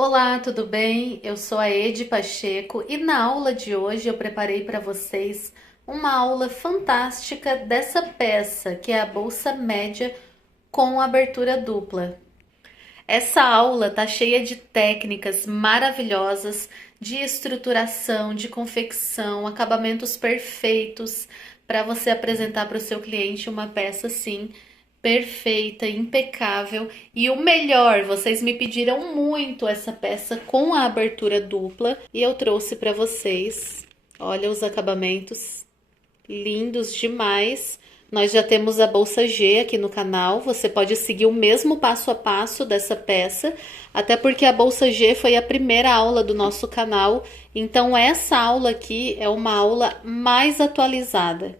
Olá, tudo bem? Eu sou a Edi Pacheco e na aula de hoje eu preparei para vocês uma aula fantástica dessa peça, que é a bolsa média com abertura dupla. Essa aula tá cheia de técnicas maravilhosas de estruturação, de confecção, acabamentos perfeitos para você apresentar para o seu cliente uma peça assim perfeita, impecável. E o melhor, vocês me pediram muito essa peça com a abertura dupla e eu trouxe para vocês. Olha os acabamentos lindos demais. Nós já temos a bolsa G aqui no canal. Você pode seguir o mesmo passo a passo dessa peça, até porque a bolsa G foi a primeira aula do nosso canal. Então essa aula aqui é uma aula mais atualizada.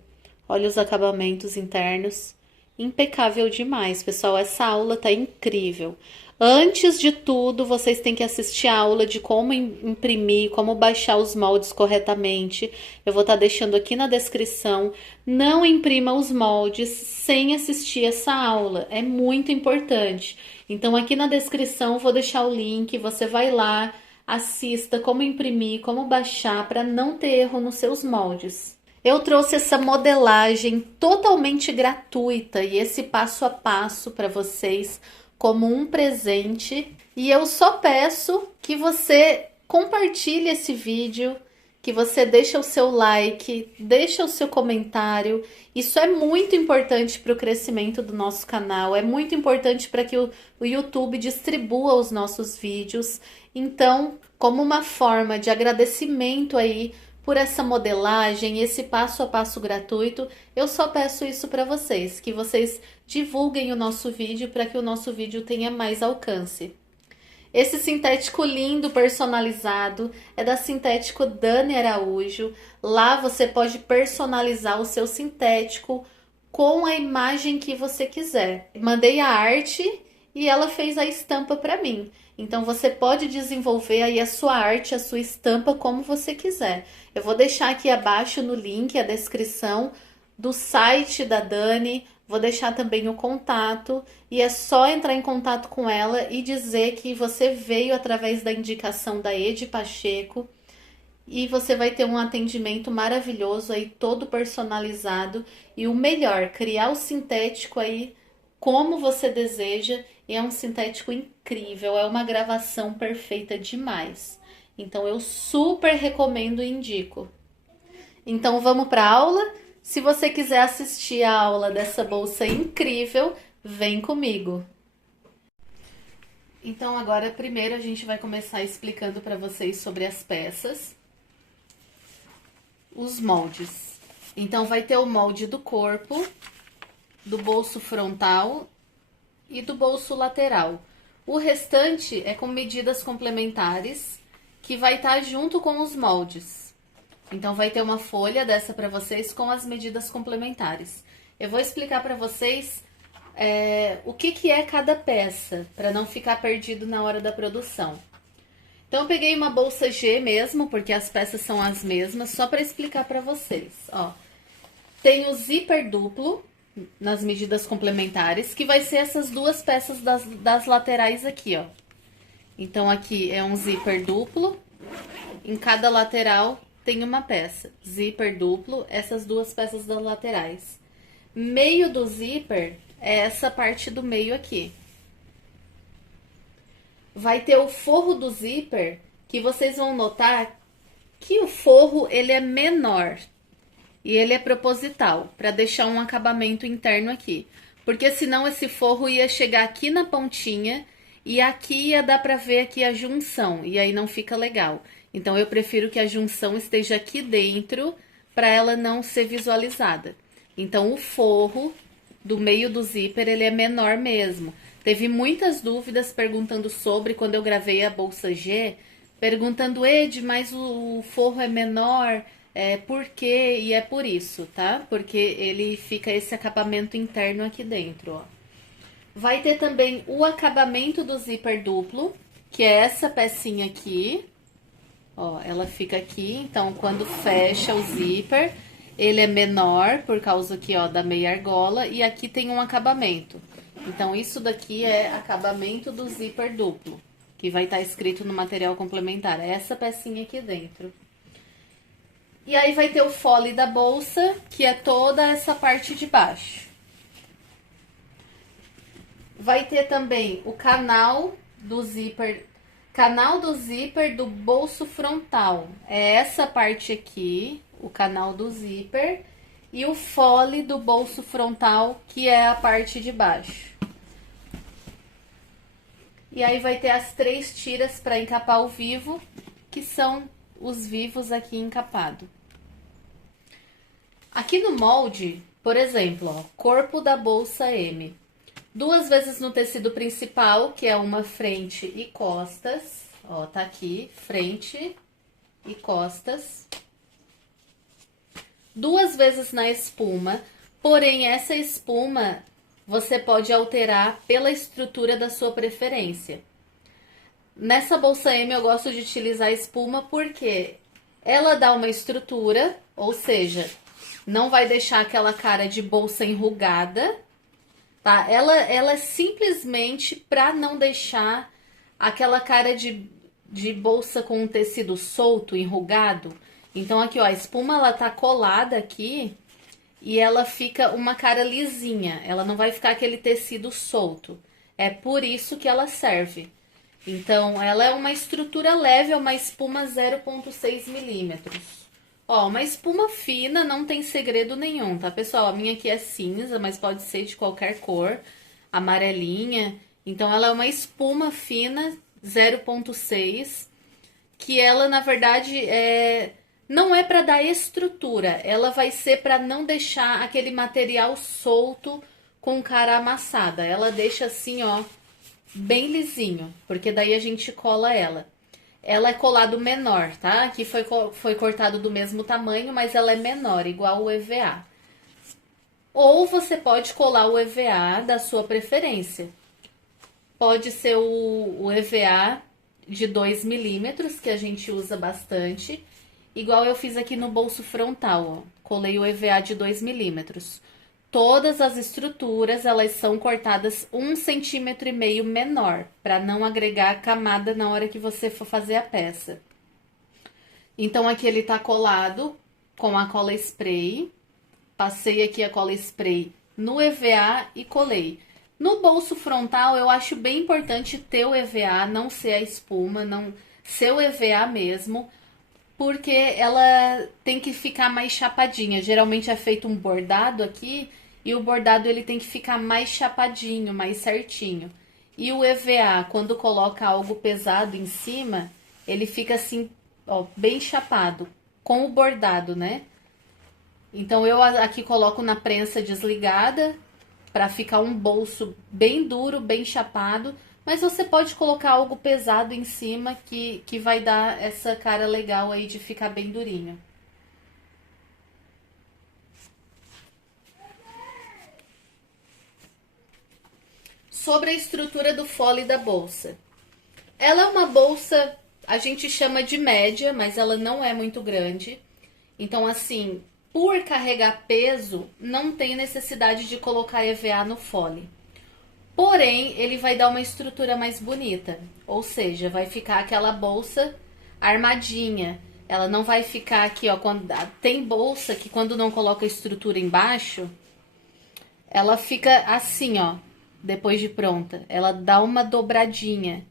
Olha os acabamentos internos. Impecável demais, pessoal. Essa aula tá incrível. Antes de tudo, vocês têm que assistir a aula de como imprimir, como baixar os moldes corretamente. Eu vou estar deixando aqui na descrição. Não imprima os moldes sem assistir essa aula. É muito importante. Então, aqui na descrição, eu vou deixar o link. Você vai lá, assista como imprimir, como baixar, para não ter erro nos seus moldes. Eu trouxe essa modelagem totalmente gratuita e esse passo a passo para vocês como um presente. E eu só peço que você compartilhe esse vídeo, que você deixe o seu like, deixe o seu comentário. Isso é muito importante para o crescimento do nosso canal, é muito importante para que o YouTube distribua os nossos vídeos. Então, como uma forma de agradecimento aí por essa modelagem, esse passo a passo gratuito, eu só peço isso para vocês, que vocês divulguem o nosso vídeo para que o nosso vídeo tenha mais alcance. Esse sintético lindo, personalizado, é da Sintético Dani Araújo. Lá você pode personalizar o seu sintético com a imagem que você quiser. Mandei a arte e ela fez a estampa para mim. Então você pode desenvolver aí a sua arte, a sua estampa como você quiser. Eu vou deixar aqui abaixo no link a descrição do site da Dani, vou deixar também o contato e é só entrar em contato com ela e dizer que você veio através da indicação da Edi Pacheco e você vai ter um atendimento maravilhoso aí, todo personalizado e o melhor, criar o sintético aí como você deseja e é um sintético incrível, é uma gravação perfeita demais. Então eu super recomendo e indico. Então vamos para a aula? Se você quiser assistir a aula dessa bolsa incrível, vem comigo. Então agora primeiro a gente vai começar explicando para vocês sobre as peças, os moldes. Então vai ter o molde do corpo, do bolso frontal e do bolso lateral. O restante é com medidas complementares que vai estar junto com os moldes. Então vai ter uma folha dessa para vocês com as medidas complementares. Eu vou explicar para vocês o que é cada peça, para não ficar perdido na hora da produção. Então eu peguei uma bolsa G mesmo, porque as peças são as mesmas, só para explicar para vocês. Ó, tem o zíper duplo nas medidas complementares, que vai ser essas duas peças das laterais aqui, ó. Então aqui é um zíper duplo, em cada lateral tem uma peça. Zíper duplo, essas duas peças das laterais. Meio do zíper é essa parte do meio aqui. Vai ter o forro do zíper, que vocês vão notar que o forro ele é menor. E ele é proposital, para deixar um acabamento interno aqui. Porque senão esse forro ia chegar aqui na pontinha e aqui ia dar para ver aqui a junção. E aí não fica legal. Então eu prefiro que a junção esteja aqui dentro para ela não ser visualizada. Então o forro do meio do zíper ele é menor mesmo. Teve muitas dúvidas perguntando sobre quando eu gravei a bolsa G. Perguntando, Ed, mas o forro é menor... por quê? E é por isso, tá? Porque ele fica esse acabamento interno aqui dentro, ó. Vai ter também o acabamento do zíper duplo, que é essa pecinha aqui. Ó, ela fica aqui, então quando fecha o zíper, ele é menor por causa aqui, ó, da meia argola. E aqui tem um acabamento. Então, isso daqui é acabamento do zíper duplo. que vai estar escrito no material complementar. É essa pecinha aqui dentro. E aí vai ter o fole da bolsa, que é toda essa parte de baixo. Vai ter também o canal do zíper do bolso frontal. É essa parte aqui, o canal do zíper, e o fole do bolso frontal, que é a parte de baixo. E aí vai ter as 3 tiras para encapar o vivo, que são os vivos aqui encapado. Aqui no molde, por exemplo, ó, corpo da bolsa M. 2 vezes no tecido principal, que é uma frente e costas. Ó, tá aqui, frente e costas. 2 vezes na espuma, porém essa espuma você pode alterar pela estrutura da sua preferência. Nessa bolsa M eu gosto de utilizar a espuma porque ela dá uma estrutura, ou seja, não vai deixar aquela cara de bolsa enrugada, tá? Ela é simplesmente para não deixar aquela cara de bolsa com um tecido solto, enrugado. Então aqui, ó, a espuma ela tá colada aqui e ela fica uma cara lisinha. Ela não vai ficar aquele tecido solto. É por isso que ela serve. Então, ela é uma estrutura leve, é uma espuma 0,6 milímetros. Ó, uma espuma fina, não tem segredo nenhum, tá, pessoal? A minha aqui é cinza, mas pode ser de qualquer cor, amarelinha. Então, ela é uma espuma fina, 0,6, que ela, na verdade, não é para dar estrutura. Ela vai ser para não deixar aquele material solto com cara amassada. Ela deixa assim, ó, bem lisinho, porque daí a gente cola ela. Ela é colado menor, tá? Aqui foi cortado do mesmo tamanho, mas ela é menor, igual o EVA. Ou você pode colar o EVA da sua preferência. Pode ser o EVA de 2 milímetros, que a gente usa bastante. Igual eu fiz aqui no bolso frontal, ó. Colei o EVA de 2 milímetros. Todas as estruturas, elas são cortadas 1,5 cm menor, para não agregar camada na hora que você for fazer a peça. Então, aqui ele tá colado com a cola spray. Passei aqui a cola spray no EVA e colei. No bolso frontal, eu acho bem importante ter o EVA, não ser a espuma, não ser o EVA mesmo, porque ela tem que ficar mais chapadinha. Geralmente é feito um bordado aqui e o bordado ele tem que ficar mais chapadinho, mais certinho. E o EVA, quando coloca algo pesado em cima, ele fica assim, ó, bem chapado, com o bordado, né? Então eu aqui coloco na prensa desligada para ficar um bolso bem duro, bem chapado. Mas você pode colocar algo pesado em cima que vai dar essa cara legal aí de ficar bem durinho. Sobre a estrutura do fole da bolsa. Ela é uma bolsa, a gente chama de média, mas ela não é muito grande. Então, assim, por carregar peso, não tem necessidade de colocar EVA no fole. Porém, ele vai dar uma estrutura mais bonita, ou seja, vai ficar aquela bolsa armadinha. Ela não vai ficar aqui, ó, tem bolsa que quando não coloca estrutura embaixo, ela fica assim, ó, depois de pronta. Ela dá uma dobradinha.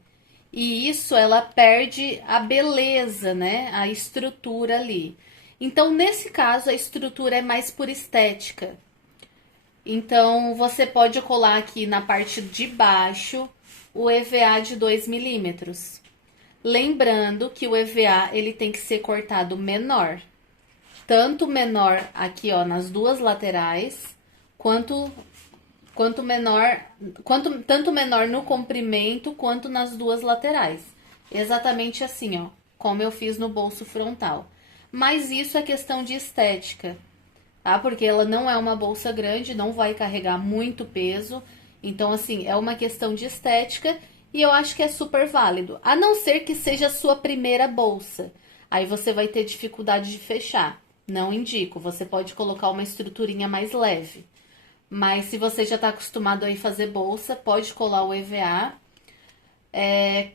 E isso ela perde a beleza, né? A estrutura ali. Então, nesse caso, a estrutura é mais por estética. Então, você pode colar aqui na parte de baixo o EVA de 2 milímetros. Lembrando que o EVA ele tem que ser cortado menor. Tanto menor aqui, ó, nas duas laterais, tanto menor no comprimento quanto nas duas laterais. Exatamente assim, ó, como eu fiz no bolso frontal. Mas isso é questão de estética, tá? Porque ela não é uma bolsa grande, não vai carregar muito peso. Então, assim, é uma questão de estética e eu acho que é super válido. A não ser que seja a sua primeira bolsa. Aí você vai ter dificuldade de fechar. Não indico, você pode colocar uma estruturinha mais leve. Mas se você já está acostumado a fazer bolsa, pode colar o EVA.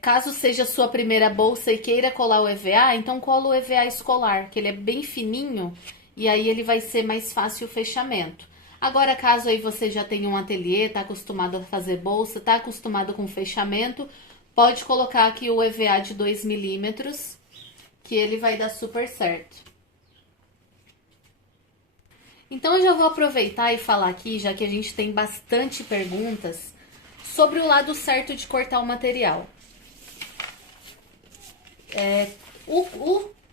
Caso seja a sua primeira bolsa e queira colar o EVA, então cola o EVA escolar, que ele é bem fininho e aí ele vai ser mais fácil o fechamento. Agora, caso aí você já tenha um ateliê, tá acostumado a fazer bolsa, tá acostumado com fechamento, pode colocar aqui o EVA de 2 milímetros, que ele vai dar super certo. Então eu já vou aproveitar e falar aqui, já que a gente tem bastante perguntas, sobre o lado certo de cortar o material.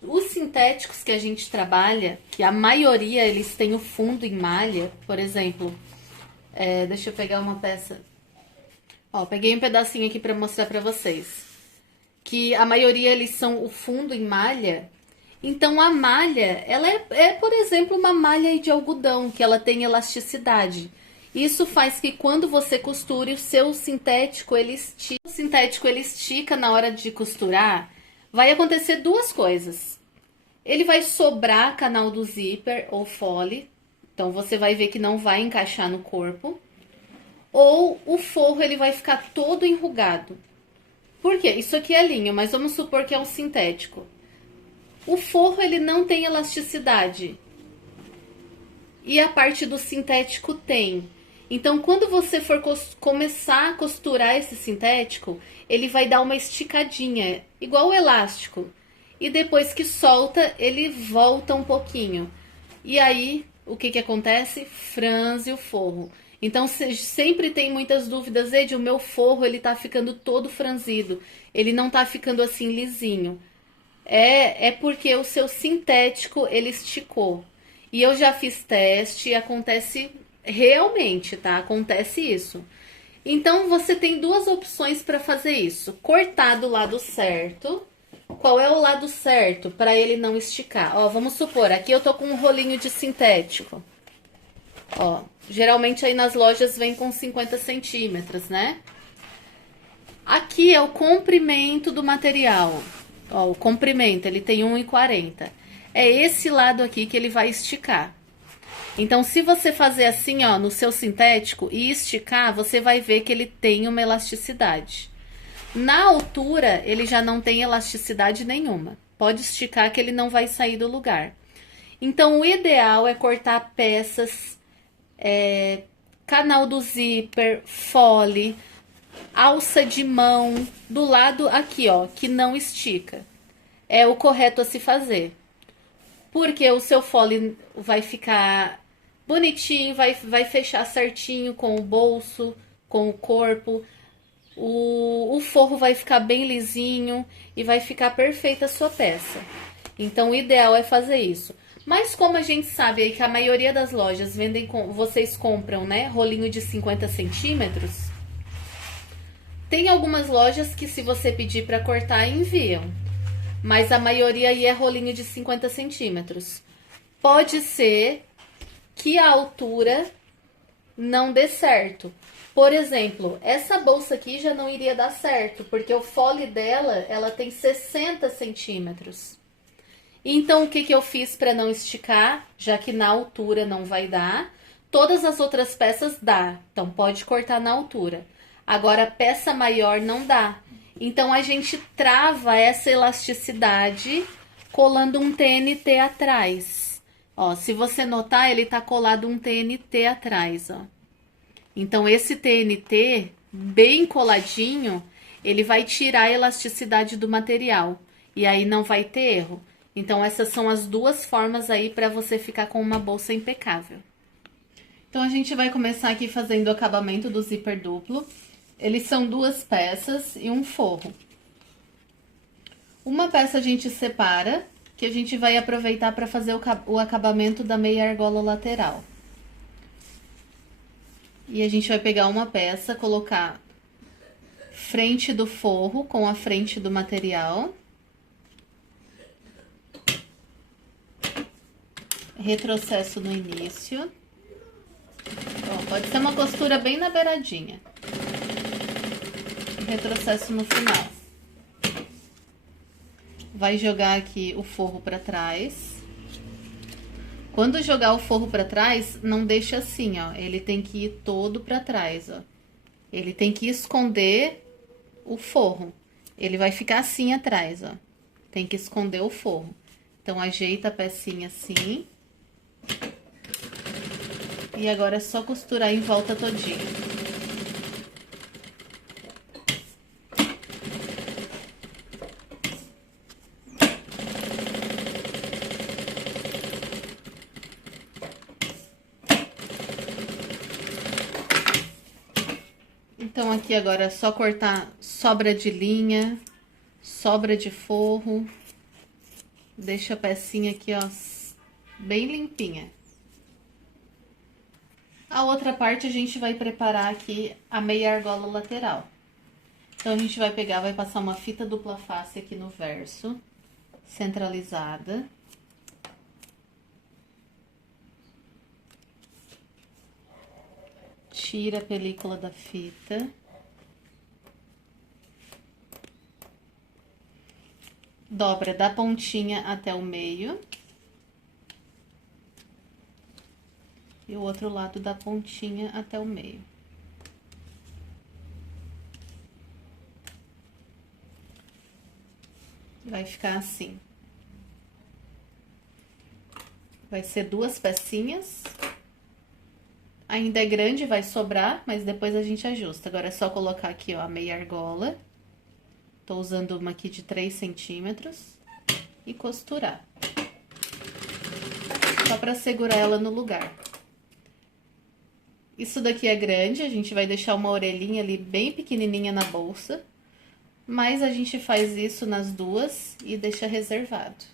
Os sintéticos que a gente trabalha, que a maioria eles têm o fundo em malha, por exemplo, deixa eu pegar uma peça. Ó, peguei um pedacinho aqui para mostrar para vocês. Que a maioria eles são o fundo em malha. Então a malha, ela por exemplo, uma malha de algodão, que ela tem elasticidade. Isso faz que quando você costure, o seu sintético ele estica. O sintético ele estica na hora de costurar. Vai acontecer duas coisas. Ele vai sobrar canal do zíper ou fole. Então você vai ver que não vai encaixar no corpo. Ou o forro ele vai ficar todo enrugado. Por quê? Isso aqui é linho, mas vamos supor que é um sintético. O forro ele não tem elasticidade. E a parte do sintético tem. Então, quando você for começar a costurar esse sintético, ele vai dar uma esticadinha, igual o elástico. E depois que solta, ele volta um pouquinho. E aí, o que acontece? Franze o forro. Então, sempre tem muitas dúvidas, Ed, o meu forro, ele tá ficando todo franzido. Ele não tá ficando assim lisinho. É porque o seu sintético, ele esticou. E eu já fiz teste e acontece realmente, tá? Acontece isso. Então, você tem duas opções para fazer isso. Cortar do lado certo. Qual é o lado certo para ele não esticar? Ó, vamos supor, aqui eu tô com um rolinho de sintético. Ó, geralmente aí nas lojas vem com 50 centímetros, né? Aqui é o comprimento do material. Ó, o comprimento, ele tem 1,40. É esse lado aqui que ele vai esticar. Então, se você fazer assim, ó, no seu sintético e esticar, você vai ver que ele tem uma elasticidade. Na altura, ele já não tem elasticidade nenhuma. Pode esticar que ele não vai sair do lugar. Então, o ideal é cortar peças, canal do zíper, fole, alça de mão, do lado aqui, ó, que não estica. É o correto a se fazer. Porque o seu fole vai ficar bonitinho, vai fechar certinho com o bolso, com o corpo. O forro vai ficar bem lisinho e vai ficar perfeita a sua peça. Então, o ideal é fazer isso. Mas como a gente sabe aí que a maioria das lojas vendem, vocês compram, né, rolinho de 50 centímetros, tem algumas lojas que se você pedir para cortar, enviam. Mas a maioria aí é rolinho de 50 centímetros. Pode ser que a altura não dê certo. Por exemplo, essa bolsa aqui já não iria dar certo, porque o fole dela, ela tem 60 centímetros. Então, o que eu fiz para não esticar, já que na altura não vai dar? Todas as outras peças dá, então pode cortar na altura. Agora, a peça maior não dá. Então, a gente trava essa elasticidade colando um TNT atrás. Ó, se você notar, ele tá colado um TNT atrás, ó. Então, esse TNT, bem coladinho, ele vai tirar a elasticidade do material. E aí não vai ter erro. Então, essas são as duas formas aí para você ficar com uma bolsa impecável. Então, a gente vai começar aqui fazendo o acabamento do zíper duplo. Eles são duas peças e um forro. Uma peça a gente separa, que a gente vai aproveitar para fazer o acabamento da meia argola lateral. E a gente vai pegar uma peça, colocar frente do forro com a frente do material. Retrocesso no início. Ó, pode ser uma costura bem na beiradinha. Retrocesso no final. Vai jogar aqui o forro para trás. Quando jogar o forro para trás, não deixa assim, ó. Ele tem que ir todo para trás, ó. Ele tem que esconder o forro. Ele vai ficar assim atrás, ó. Tem que esconder o forro. Então, ajeita a pecinha assim. E agora é só costurar em volta todinho. Então, aqui agora é só cortar sobra de linha, sobra de forro. Deixa a pecinha aqui, ó, bem limpinha. A outra parte a gente vai preparar aqui a meia argola lateral. Então, a gente vai pegar, vai passar uma fita dupla face aqui no verso, centralizada. Tira a película da fita. Dobra da pontinha até o meio. E o outro lado da pontinha até o meio. Vai ficar assim. Vai ser 2 pecinhas. Ainda é grande, vai sobrar, mas depois a gente ajusta. Agora é só colocar aqui, ó, a meia argola. Tô usando uma aqui de 3 centímetros. E costurar. Só pra segurar ela no lugar. Isso daqui é grande, a gente vai deixar uma orelhinha ali bem pequenininha na bolsa. Mas a gente faz isso nas duas e deixa reservado.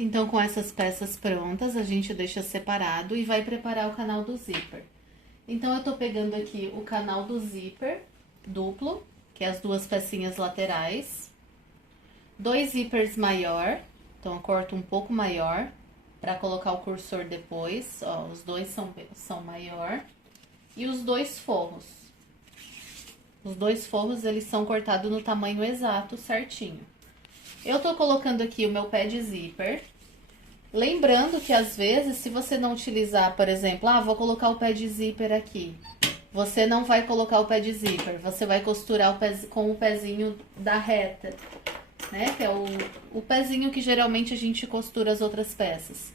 Então, com essas peças prontas, a gente deixa separado e vai preparar o canal do zíper. Então, eu tô pegando aqui o canal do zíper duplo, que é as 2 pecinhas laterais. 2 zíperes maior, então eu corto um pouco maior para colocar o cursor depois, ó, os dois são maior. E os 2 forros. Os 2 forros, eles são cortados no tamanho exato, certinho. Eu tô colocando aqui o meu pé de zíper. Lembrando que, às vezes, se você não utilizar, por exemplo, vou colocar o pé de zíper aqui. Você não vai colocar o pé de zíper, você vai costurar com o pezinho da reta, né? Que é o pezinho que geralmente a gente costura as outras peças.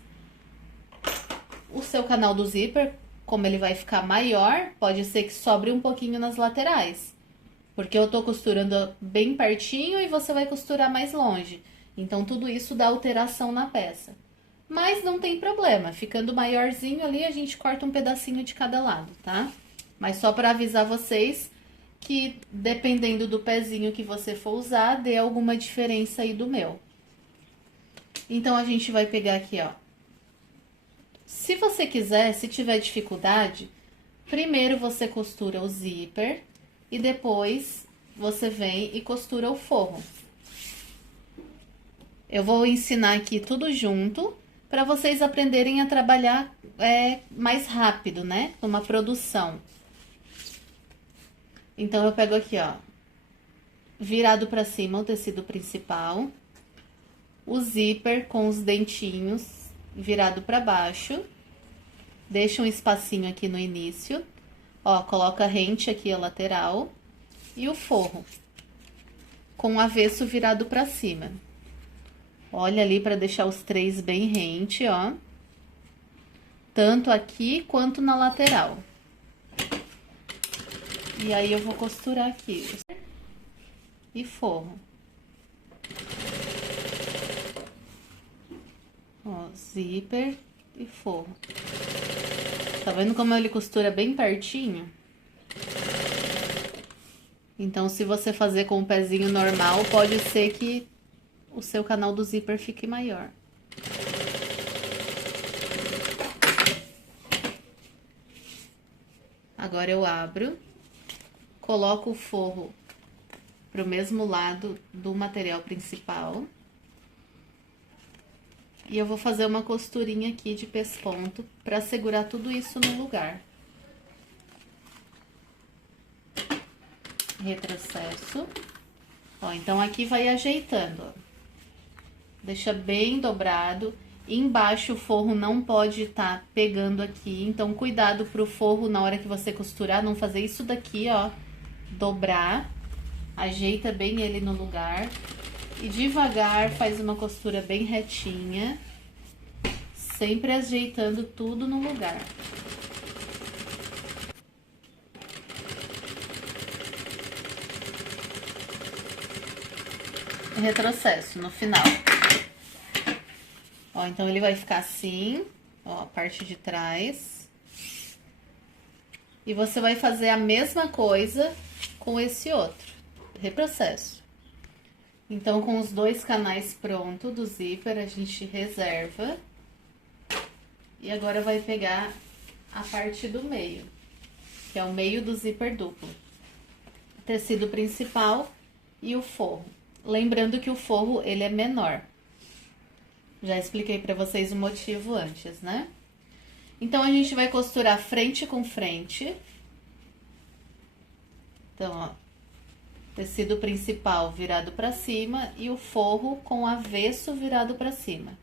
O seu canal do zíper, como ele vai ficar maior, pode ser que sobre um pouquinho nas laterais. Porque eu tô costurando bem pertinho e você vai costurar mais longe. Então, tudo isso dá alteração na peça. Mas não tem problema, ficando maiorzinho ali, a gente corta um pedacinho de cada lado, tá? Mas só para avisar vocês que, dependendo do pezinho que você for usar, dê alguma diferença aí do meu. Então, a gente vai pegar aqui, ó. Se você quiser, se tiver dificuldade, primeiro você costura o zíper e depois você vem e costura o forro. Eu vou ensinar aqui tudo junto para vocês aprenderem a trabalhar mais rápido, né? Numa produção. Então, eu pego aqui, ó, virado pra cima o tecido principal, o zíper com os dentinhos virado pra baixo, deixa um espacinho aqui no início, ó, coloca rente aqui a lateral e o forro com o avesso virado pra cima. Olha ali pra deixar os 3 bem rente, ó, tanto aqui quanto na lateral. E aí, eu vou costurar aqui. E forro. Ó, zíper e forro. Tá vendo como ele costura bem pertinho? Então, se você fazer com o pezinho normal, pode ser que o seu canal do zíper fique maior. Agora, eu abro. Coloco o forro pro mesmo lado do material principal. E eu vou fazer uma costurinha aqui de pesponto pra segurar tudo isso no lugar. Retrocesso. Ó, então aqui vai ajeitando, ó. Deixa bem dobrado. Embaixo o forro não pode estar pegando aqui, então cuidado pro forro na hora que você costurar, não fazer isso daqui, ó, dobrar Ajeita bem ele no lugar e devagar faz uma costura bem retinha, sempre ajeitando tudo no lugar. Retrocesso no final. Ó, então ele vai ficar assim, ó, a parte de trás. E você vai fazer a mesma coisa com esse outro, reprocesso. Então, com os dois canais prontos do zíper, a gente reserva. E agora vai pegar a parte do meio, que é o meio do zíper duplo. O tecido principal e o forro. Lembrando que o forro, ele é menor. Já expliquei pra vocês o motivo antes, né? Então, a gente vai costurar frente com frente. Então, ó, tecido principal virado pra cima e o forro com o avesso virado pra cima.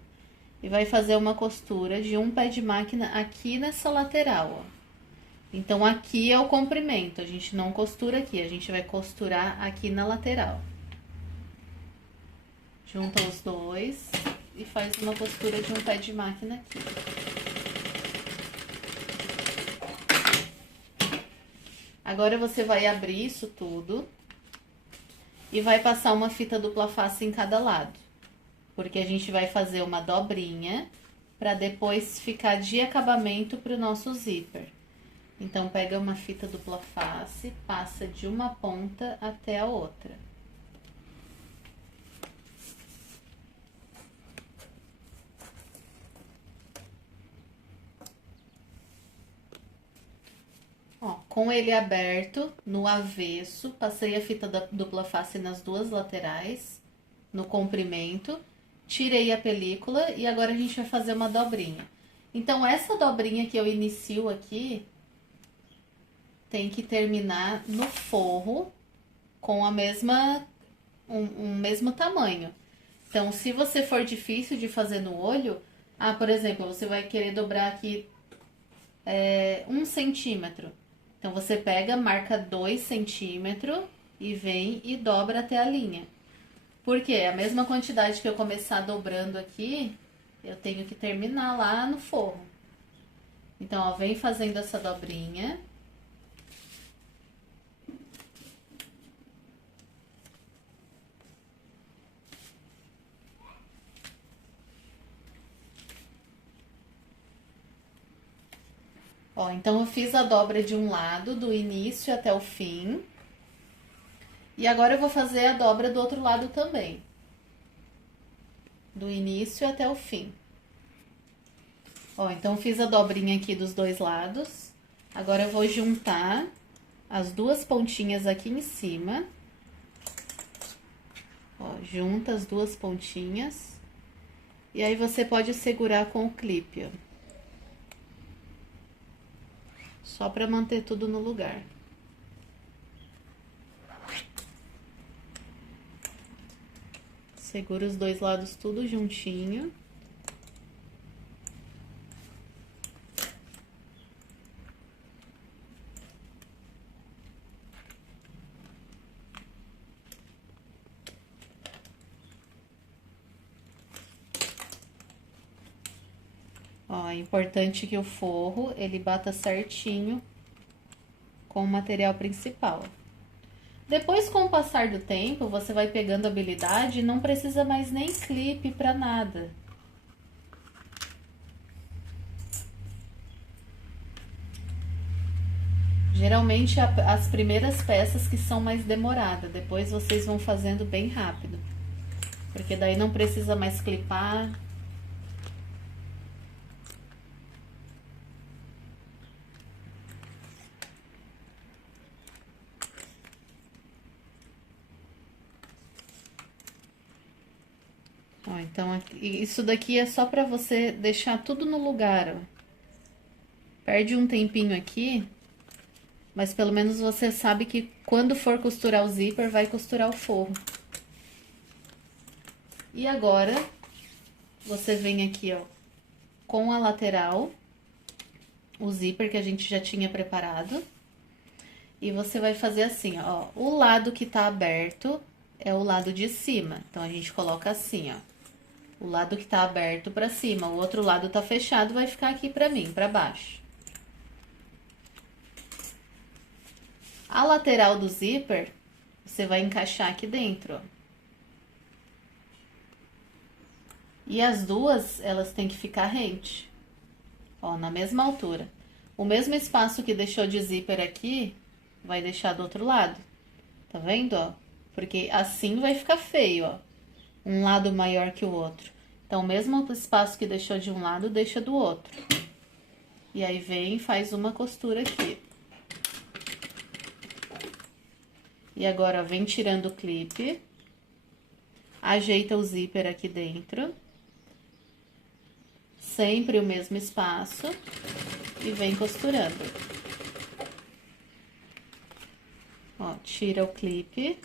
E vai fazer uma costura de um pé de máquina aqui nessa lateral, ó. Então, aqui é o comprimento, a gente não costura aqui, a gente vai costurar aqui na lateral. Junta os dois e faz uma costura de um pé de máquina aqui. Agora, você vai abrir isso tudo e vai passar uma fita dupla face em cada lado. Porque a gente vai fazer uma dobrinha para depois ficar de acabamento para o nosso zíper. Então, pega uma fita dupla face, passa de uma ponta até a outra. Ó, com ele aberto, no avesso, passei a fita da dupla face nas duas laterais, no comprimento, tirei a película e agora a gente vai fazer uma dobrinha. Então, essa dobrinha que eu inicio aqui, tem que terminar no forro com a mesma, um mesmo tamanho. Então, se você for difícil de fazer no olho, por exemplo, você vai querer dobrar aqui 1 centímetro. Então, você pega, marca 2 centímetros e vem e dobra até a linha. Porque a mesma quantidade que eu começar dobrando aqui, eu tenho que terminar lá no forro. Então, ó, vem fazendo essa dobrinha. Ó, então eu fiz a dobra de um lado, do início até o fim. E agora eu vou fazer a dobra do outro lado também. Do início até o fim. Ó, então fiz a dobrinha aqui dos dois lados. Agora eu vou juntar as duas pontinhas aqui em cima. Ó, junta as duas pontinhas. E aí você pode segurar com o clipe, ó. Só pra manter tudo no lugar. Segura os dois lados tudo juntinho. Ó, é importante que o forro, ele bata certinho com o material principal. Depois, com o passar do tempo, você vai pegando habilidade e não precisa mais nem clipe pra nada. Geralmente, as primeiras peças que são mais demoradas, depois vocês vão fazendo bem rápido. Porque daí não precisa mais clipar. Ó, então, isso daqui é só pra você deixar tudo no lugar, ó. Perde um tempinho aqui, mas pelo menos você sabe que quando for costurar o zíper, vai costurar o forro. E agora, você vem aqui, ó, com a lateral, o zíper que a gente já tinha preparado. E você vai fazer assim, ó. O lado que tá aberto é o lado de cima. Então, a gente coloca assim, ó. O lado que tá aberto pra cima. O outro lado tá fechado, vai ficar aqui pra mim, pra baixo. A lateral do zíper, você vai encaixar aqui dentro, ó. E as duas, elas têm que ficar rente. Ó, na mesma altura. O mesmo espaço que deixou de zíper aqui, vai deixar do outro lado. Tá vendo, ó? Porque assim vai ficar feio, ó. Um lado maior que o outro. Então, o mesmo espaço que deixou de um lado, deixa do outro. E aí, vem e faz uma costura aqui. E agora, vem tirando o clipe. Ajeita o zíper aqui dentro. Sempre o mesmo espaço. E vem costurando. Ó, tira o clipe.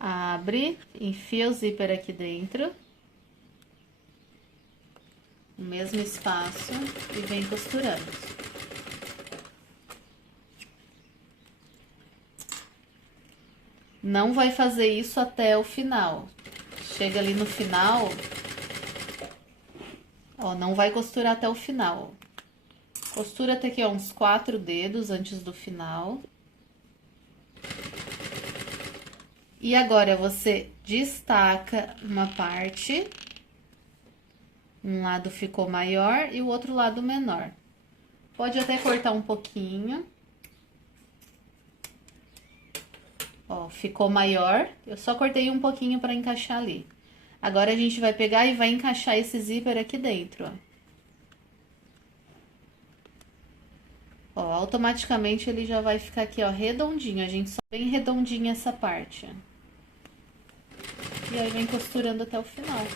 Abre, enfia o zíper aqui dentro. O mesmo espaço e vem costurando. Não vai fazer isso até o final. Chega ali no final, ó, não vai costurar até o final. Costura até aqui, ó, uns 4 dedos antes do final. E agora você destaca uma parte. Um lado ficou maior e o outro lado menor. Pode até cortar um pouquinho. Ó, ficou maior. Eu só cortei um pouquinho para encaixar ali. Agora, a gente vai pegar e vai encaixar esse zíper aqui dentro, ó. Ó, automaticamente ele já vai ficar aqui, ó, redondinho. A gente só vem redondinho essa parte, ó. E aí, vem costurando até o final.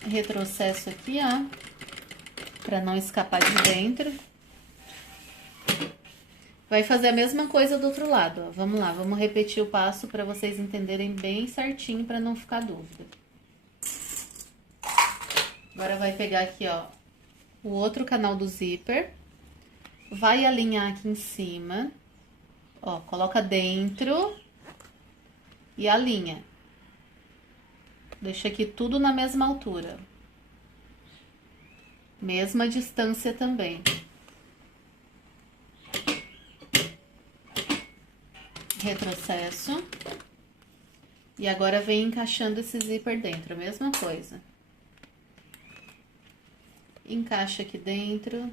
Retrocesso aqui, ó, pra não escapar de dentro. Vai fazer a mesma coisa do outro lado, ó. Vamos lá, vamos repetir o passo pra vocês entenderem bem certinho, pra não ficar dúvida. Agora, vai pegar aqui, ó, o outro canal do zíper. Vai alinhar aqui em cima. Ó, coloca dentro e alinha. Deixa aqui tudo na mesma altura. Mesma distância também. Retrocesso. E agora vem encaixando esse zíper dentro, a mesma coisa. Encaixa aqui dentro.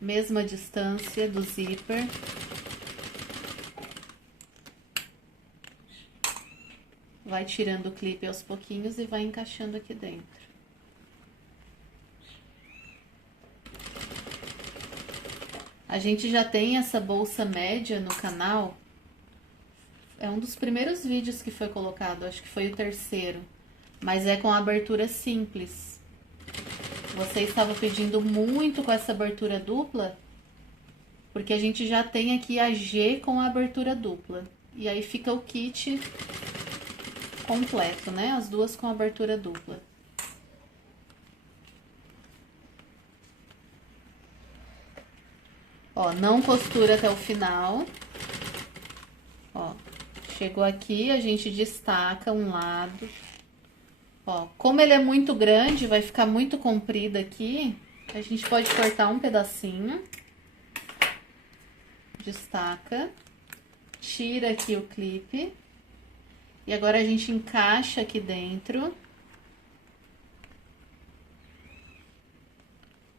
Mesma distância do zíper. Vai tirando o clipe aos pouquinhos e vai encaixando aqui dentro. A gente já tem essa bolsa média no canal. É um dos primeiros vídeos que foi colocado, acho que foi o terceiro. Mas é com a abertura simples. Você estava pedindo muito com essa abertura dupla, porque a gente já tem aqui a G com a abertura dupla. E aí fica o kit completo, né? As duas com abertura dupla. Ó, não costura até o final. Ó, chegou aqui, a gente destaca um lado. Ó, como ele é muito grande, vai ficar muito comprido aqui, a gente pode cortar um pedacinho. Destaca. Tira aqui o clipe. E agora a gente encaixa aqui dentro.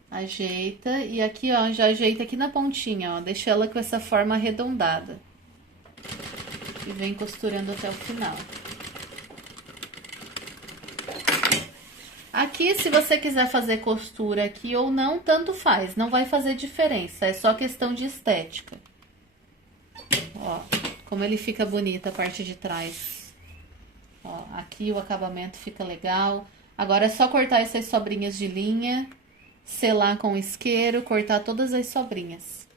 Ajeita. E aqui, ó, já ajeita aqui na pontinha, ó. Deixa ela com essa forma arredondada. E vem costurando até o final. Aqui, se você quiser fazer costura aqui ou não, tanto faz. Não vai fazer diferença, é só questão de estética. Ó, como ele fica bonito a parte de trás. Ó, aqui o acabamento fica legal. Agora é só cortar essas sobrinhas de linha, selar com isqueiro, cortar todas as sobrinhas.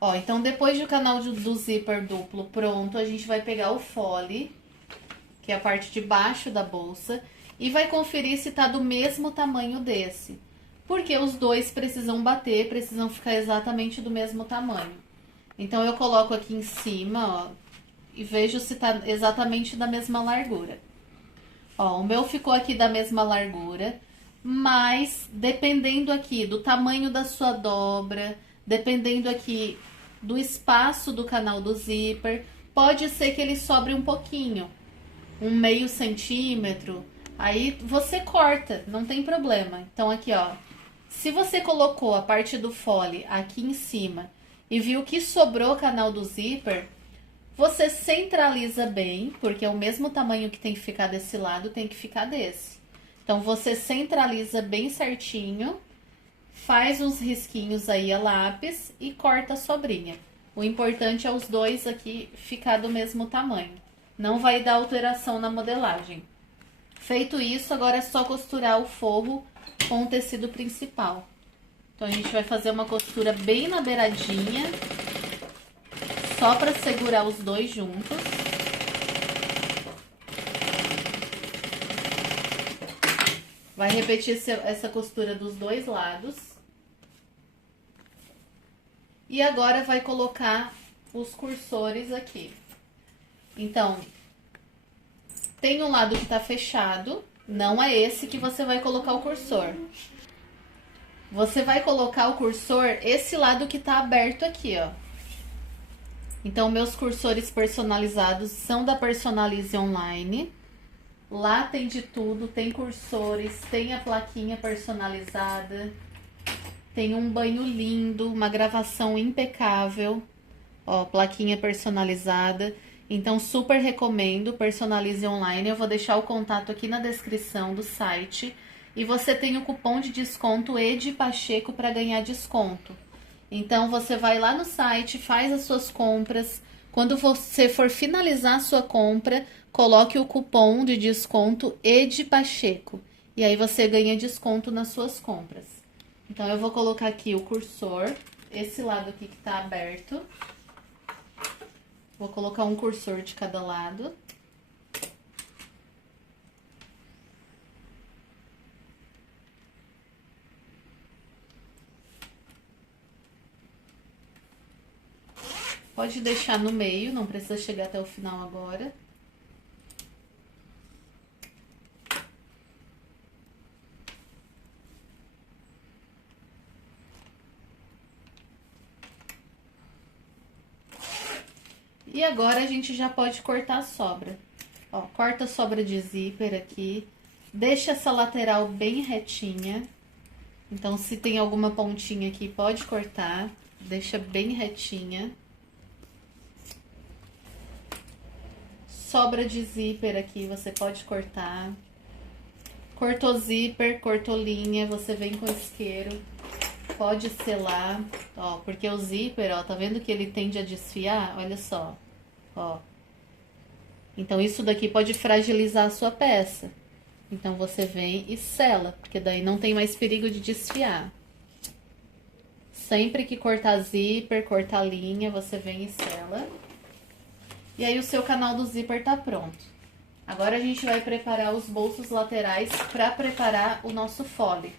Ó, então depois do canal do zíper duplo pronto, a gente vai pegar o fole, que é a parte de baixo da bolsa, e vai conferir se tá do mesmo tamanho desse. Porque os dois precisam bater, precisam ficar exatamente do mesmo tamanho. Então eu coloco aqui em cima, ó, e vejo se tá exatamente da mesma largura. Ó, o meu ficou aqui da mesma largura, mas dependendo aqui do tamanho da sua dobra, dependendo aqui do espaço do canal do zíper, pode ser que ele sobre um pouquinho, um meio centímetro. Aí você corta, não tem problema. Então aqui, ó, se você colocou a parte do fole aqui em cima e viu que sobrou o canal do zíper, você centraliza bem, porque é o mesmo tamanho que tem que ficar desse lado, tem que ficar desse. Então você centraliza bem certinho, faz uns risquinhos aí a lápis e corta a sobrinha. O importante é os dois aqui ficar do mesmo tamanho. Não vai dar alteração na modelagem. Feito isso, agora é só costurar o forro com o tecido principal. Então a gente vai fazer uma costura bem na beiradinha, só para segurar os dois juntos. Vai repetir essa costura dos dois lados. E agora vai colocar os cursores aqui. Então, tem um lado que tá fechado, não é esse que você vai colocar o cursor. Você vai colocar o cursor esse lado que tá aberto aqui, ó. Então, meus cursores personalizados são da Personalize Online. Lá tem de tudo, tem cursores, tem a plaquinha personalizada, tem um banho lindo, uma gravação impecável, ó, plaquinha personalizada. Então, super recomendo, Personalize Online. Eu vou deixar o contato aqui na descrição do site. E você tem o cupom de desconto Ed Pacheco para ganhar desconto. Então, você vai lá no site, faz as suas compras. Quando você for finalizar a sua compra, coloque o cupom de desconto Ed Pacheco. E aí você ganha desconto nas suas compras. Então, eu vou colocar aqui o cursor, esse lado aqui que tá aberto. Vou colocar um cursor de cada lado. Pode deixar no meio, não precisa chegar até o final agora. E agora a gente já pode cortar a sobra. Ó, corta a sobra de zíper aqui. Deixa essa lateral bem retinha. Então, se tem alguma pontinha aqui, pode cortar. Deixa bem retinha. Sobra de zíper aqui, você pode cortar. Cortou zíper, cortou linha, você vem com isqueiro. Pode selar, ó, porque o zíper, ó, tá vendo que ele tende a desfiar? Olha só, ó. Então, isso daqui pode fragilizar a sua peça. Então, você vem e sela, porque daí não tem mais perigo de desfiar. Sempre que cortar zíper, cortar linha, você vem e sela. E aí, o seu canal do zíper tá pronto. Agora, a gente vai preparar os bolsos laterais para preparar o nosso fole.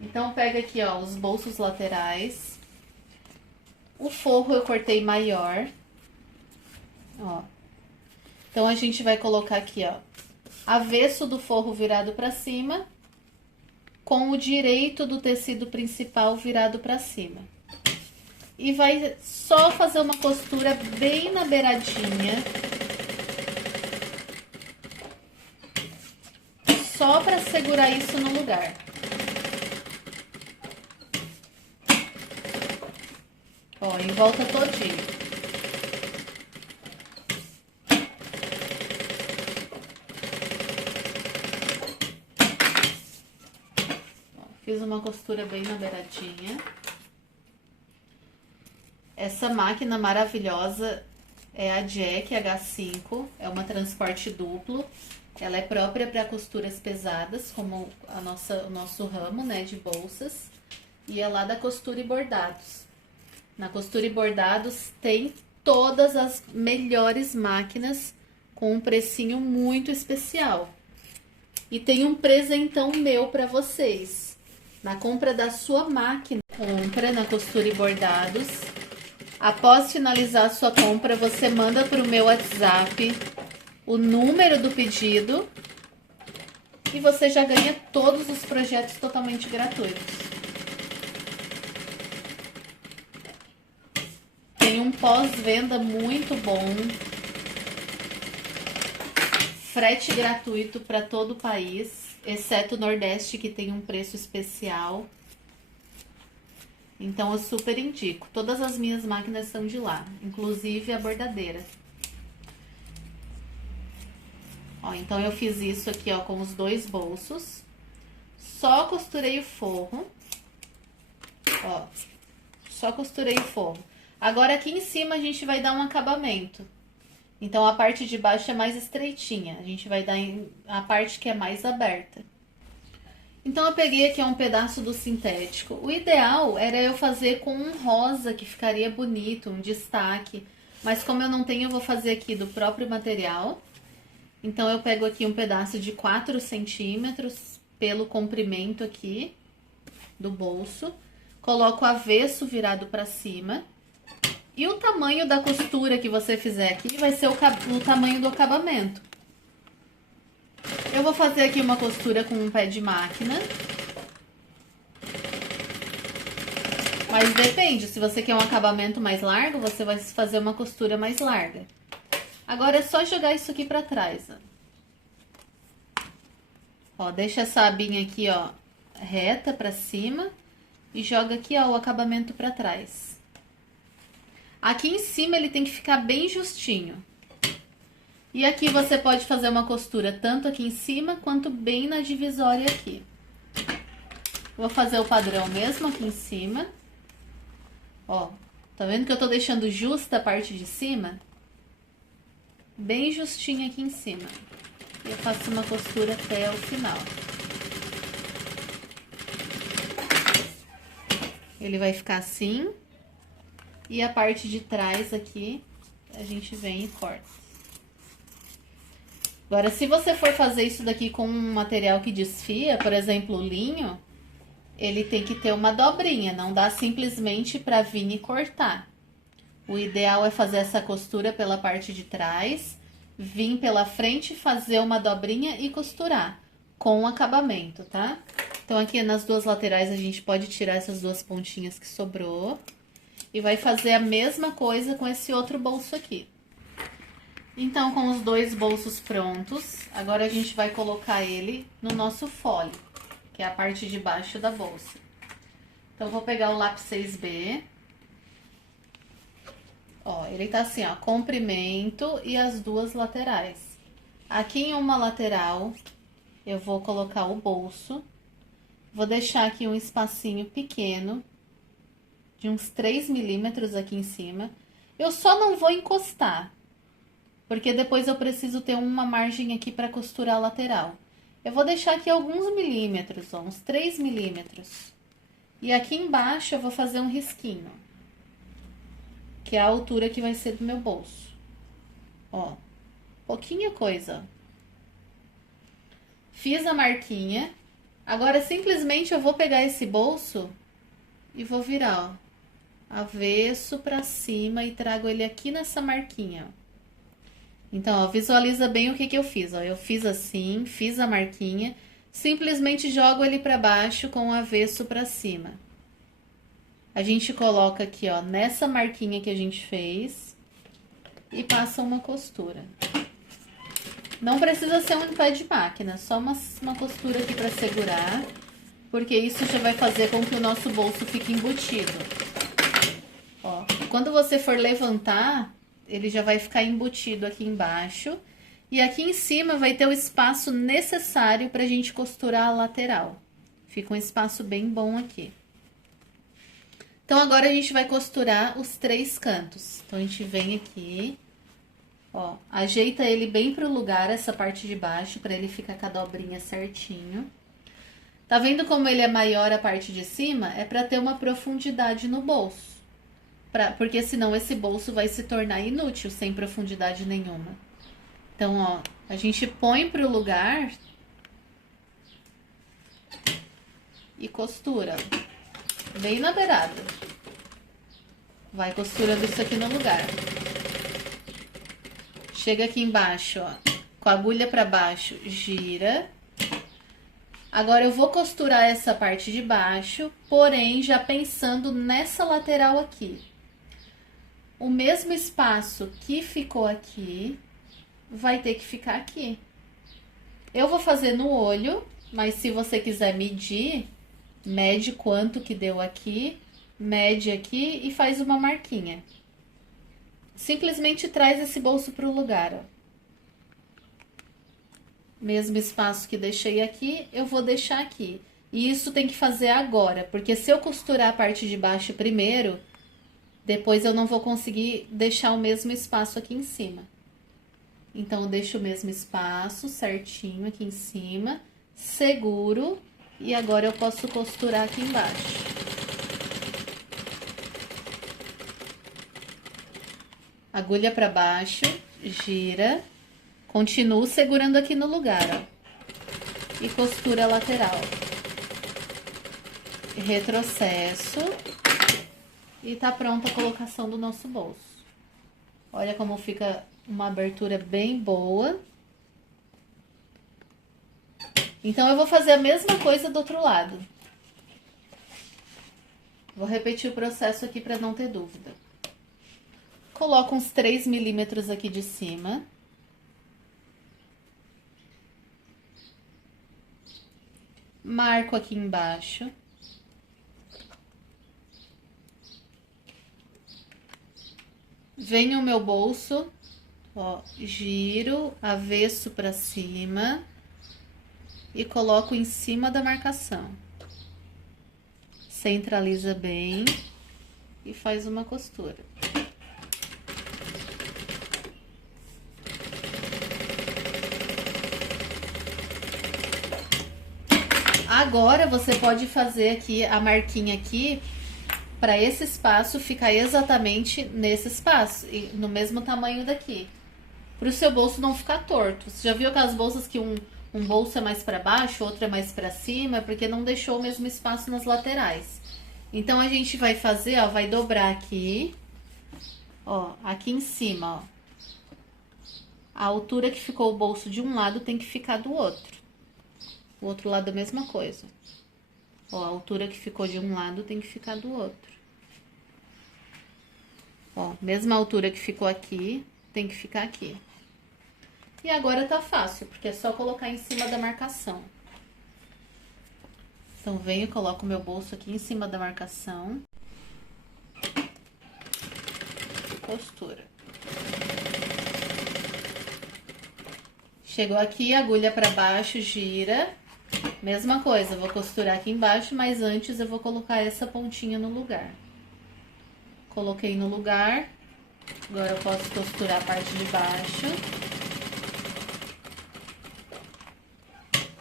Então, pega aqui, ó, os bolsos laterais. O forro eu cortei maior. Ó. Então, a gente vai colocar aqui, ó, avesso do forro virado pra cima, com o direito do tecido principal virado pra cima. E vai só fazer uma costura bem na beiradinha. Só pra segurar isso no lugar. Ó, em volta todinho. Ó, fiz uma costura bem na beiradinha. Essa máquina maravilhosa é a Jack H5, é uma transporte duplo. Ela é própria para costuras pesadas, como o nosso ramo, né, de bolsas. E é lá da Costura e Bordados. Na Costura e Bordados tem todas as melhores máquinas com um precinho muito especial. E tem um presentão meu para vocês. Na compra da sua máquina, compra na Costura e Bordados. Após finalizar a sua compra, você manda para o meu WhatsApp o número do pedido e você já ganha todos os projetos totalmente gratuitos. Tem um pós-venda muito bom. Frete gratuito para todo o país, exceto o Nordeste, que tem um preço especial. Então eu super indico. Todas as minhas máquinas são de lá, inclusive a bordadeira. Ó, então eu fiz isso aqui, ó, com os dois bolsos. Só costurei o forro. Ó, só costurei o forro. Agora aqui em cima a gente vai dar um acabamento. Então, a parte de baixo é mais estreitinha. A gente vai dar a parte que é mais aberta. Então, eu peguei aqui um pedaço do sintético. O ideal era eu fazer com um rosa, que ficaria bonito, um destaque. Mas como eu não tenho, eu vou fazer aqui do próprio material. Então, eu pego aqui um pedaço de 4 centímetros pelo comprimento aqui do bolso. Coloco o avesso virado para cima. E o tamanho da costura que você fizer aqui vai ser o tamanho do acabamento. Eu vou fazer aqui uma costura com um pé de máquina. Mas depende, se você quer um acabamento mais largo, você vai fazer uma costura mais larga. Agora é só jogar isso aqui pra trás, ó. Ó, deixa essa abinha aqui, ó, reta pra cima e joga aqui, ó, o acabamento pra trás. Aqui em cima ele tem que ficar bem justinho. E aqui você pode fazer uma costura tanto aqui em cima quanto bem na divisória aqui. Vou fazer o padrão mesmo aqui em cima. Ó, tá vendo que eu tô deixando justa a parte de cima? Bem justinha aqui em cima. E eu faço uma costura até o final. Ele vai ficar assim. E a parte de trás aqui, a gente vem e corta. Agora, se você for fazer isso daqui com um material que desfia, por exemplo, o linho, ele tem que ter uma dobrinha, não dá simplesmente para vir e cortar. O ideal é fazer essa costura pela parte de trás, vir pela frente, fazer uma dobrinha e costurar com o acabamento, tá? Então, aqui nas duas laterais a gente pode tirar essas duas pontinhas que sobrou. E vai fazer a mesma coisa com esse outro bolso aqui. Então, com os dois bolsos prontos, agora a gente vai colocar ele no nosso fole, que é a parte de baixo da bolsa. Então, eu vou pegar o lápis 6B. Ó, ele tá assim, ó, comprimento e as duas laterais. Aqui em uma lateral, eu vou colocar o bolso. Vou deixar aqui um espacinho pequeno, de uns 3 milímetros aqui em cima. Eu só não vou encostar, porque depois eu preciso ter uma margem aqui para costurar a lateral. Eu vou deixar aqui alguns milímetros, ó, uns 3 milímetros. E aqui embaixo eu vou fazer um risquinho, que é a altura que vai ser do meu bolso. Ó, pouquinha coisa. Fiz a marquinha. Agora, simplesmente eu vou pegar esse bolso e vou virar, ó, avesso pra cima e trago ele aqui nessa marquinha, ó. Então, ó, visualiza bem o que que eu fiz, ó. Eu fiz assim, fiz a marquinha, simplesmente jogo ele pra baixo com o avesso pra cima. A gente coloca aqui, ó, nessa marquinha que a gente fez e passa uma costura. Não precisa ser um pé de máquina, só uma costura aqui pra segurar, porque isso já vai fazer com que o nosso bolso fique embutido. Ó, quando você for levantar, ele já vai ficar embutido aqui embaixo. E aqui em cima vai ter o espaço necessário pra gente costurar a lateral. Fica um espaço bem bom aqui. Então, agora a gente vai costurar os 3 cantos. Então, a gente vem aqui, ó, ajeita ele bem pro lugar, essa parte de baixo, pra ele ficar com a dobrinha certinho. Tá vendo como ele é maior a parte de cima? É pra ter uma profundidade no bolso. Porque senão esse bolso vai se tornar inútil, sem profundidade nenhuma. Então, ó, a gente põe pro lugar e costura, bem na beirada. Vai costurando isso aqui no lugar. Chega aqui embaixo, ó, com a agulha pra baixo, gira. Agora eu vou costurar essa parte de baixo, porém já pensando nessa lateral aqui. O mesmo espaço que ficou aqui, vai ter que ficar aqui. Eu vou fazer no olho, mas se você quiser medir, mede quanto que deu aqui, mede aqui e faz uma marquinha. Simplesmente traz esse bolso para o lugar, ó. Mesmo espaço que deixei aqui, eu vou deixar aqui. E isso tem que fazer agora, porque se eu costurar a parte de baixo primeiro, depois eu não vou conseguir deixar o mesmo espaço aqui em cima. Então, eu deixo o mesmo espaço certinho aqui em cima, seguro, e agora eu posso costurar aqui embaixo. Agulha para baixo, gira, continuo segurando aqui no lugar, ó, e costura a lateral. Retrocesso e tá pronta a colocação do nosso bolso. Olha como fica uma abertura bem boa. Então, eu vou fazer a mesma coisa do outro lado. Vou repetir o processo aqui para não ter dúvida. Coloco uns 3 milímetros aqui de cima. Marco aqui embaixo. Venho o meu bolso, ó, giro avesso para cima e coloco em cima da marcação. Centraliza bem e faz uma costura. Agora, você pode fazer aqui a marquinha aqui para esse espaço ficar exatamente nesse espaço, e no mesmo tamanho daqui. Para o seu bolso não ficar torto. Você já viu aquelas bolsas que um bolso é mais para baixo, outro é mais para cima? É porque não deixou o mesmo espaço nas laterais. Então, a gente vai fazer, ó, vai dobrar aqui, ó, aqui em cima, ó. A altura que ficou o bolso de um lado tem que ficar do outro. O outro lado a mesma coisa. Ó, a altura que ficou de um lado tem que ficar do outro. Ó, mesma altura que ficou aqui, tem que ficar aqui. E agora tá fácil, porque é só colocar em cima da marcação. Então, venho e coloco o meu bolso aqui em cima da marcação. Costura. Chegou aqui, agulha pra baixo, gira. Mesma coisa, vou costurar aqui embaixo, mas antes eu vou colocar essa pontinha no lugar. Coloquei no lugar. Agora eu posso costurar a parte de baixo.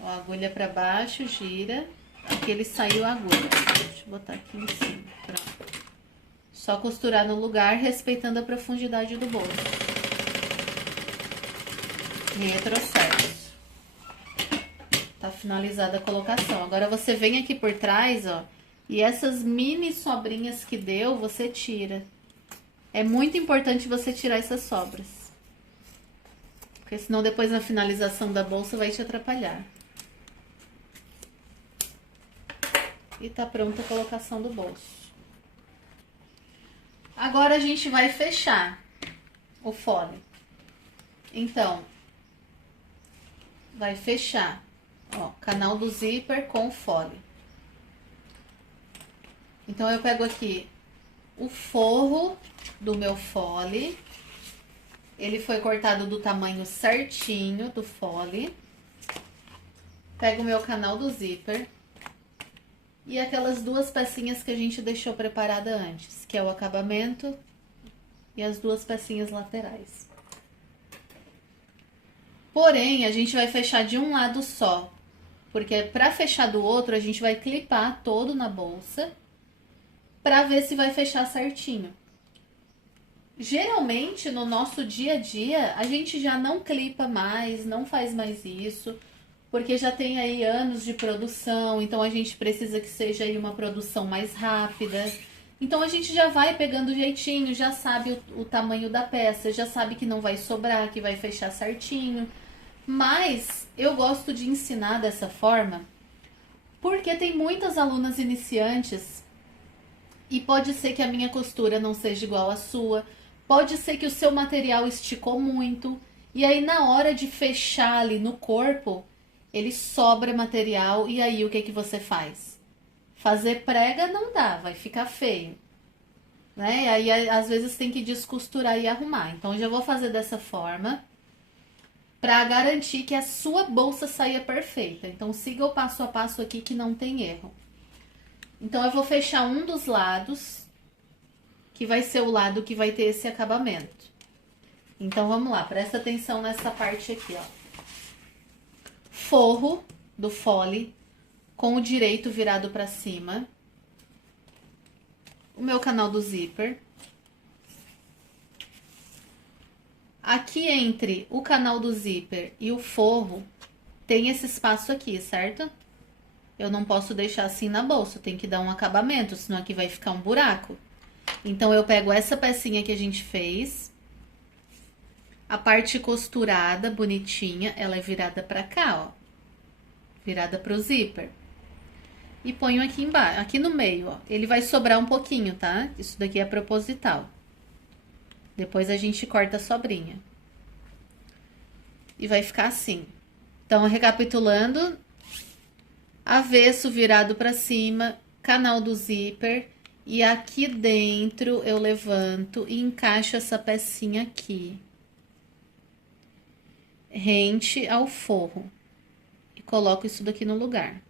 Ó, agulha pra baixo, gira. Aqui ele saiu a agulha. Deixa eu botar aqui em cima. Pronto. Só costurar no lugar, respeitando a profundidade do bolso. Retrocesso. Tá finalizada a colocação. Agora, você vem aqui por trás, ó. E essas mini sobrinhas que deu, você tira. É muito importante você tirar essas sobras. Porque senão depois na finalização da bolsa vai te atrapalhar. E tá pronta a colocação do bolso. Agora a gente vai fechar o fole. Então, vai fechar, ó, canal do zíper com fole. Então, eu pego aqui o forro do meu fole. Ele foi cortado do tamanho certinho do fole. Pego o meu canal do zíper. E aquelas duas pecinhas que a gente deixou preparada antes, que é o acabamento e as duas pecinhas laterais. Porém, a gente vai fechar de um lado só, porque para fechar do outro, a gente vai clipar todo na bolsa para ver se vai fechar certinho. Geralmente, no nosso dia a dia, a gente já não clipa mais, não faz mais isso. porque já tem aí anos de produção, então a gente precisa que seja aí uma produção mais rápida. Então a gente já vai pegando jeitinho, já sabe o tamanho da peça, já sabe que não vai sobrar, que vai fechar certinho. Mas eu gosto de ensinar dessa forma porque tem muitas alunas iniciantes e pode ser que a minha costura não seja igual à sua, pode ser que o seu material esticou muito e aí na hora de fechar ali no corpo, ele sobra material e aí o que que você faz? Fazer prega não dá, vai ficar feio, né? E aí às vezes tem que descosturar e arrumar. Então eu já vou fazer dessa forma para garantir que a sua bolsa saia perfeita. Então siga o passo a passo aqui que não tem erro. Então eu vou fechar um dos lados, que vai ser o lado que vai ter esse acabamento. Então vamos lá, presta atenção nessa parte aqui, ó. Forro do fole com o direito virado para cima. O meu canal do zíper. Aqui entre o canal do zíper e o forro, tem esse espaço aqui, certo? Eu não posso deixar assim na bolsa, tem que dar um acabamento, senão aqui vai ficar um buraco. Então, eu pego essa pecinha que a gente fez, a parte costurada, bonitinha, ela é virada pra cá, ó. Virada pro zíper. E ponho aqui embaixo, aqui no meio, ó. Ele vai sobrar um pouquinho, tá? Isso daqui é proposital. Depois a gente corta a sobrinha. E vai ficar assim. Então, recapitulando, avesso virado para cima, canal do zíper, e aqui dentro eu levanto e encaixo essa pecinha aqui, rente ao forro, e coloco isso daqui no lugar.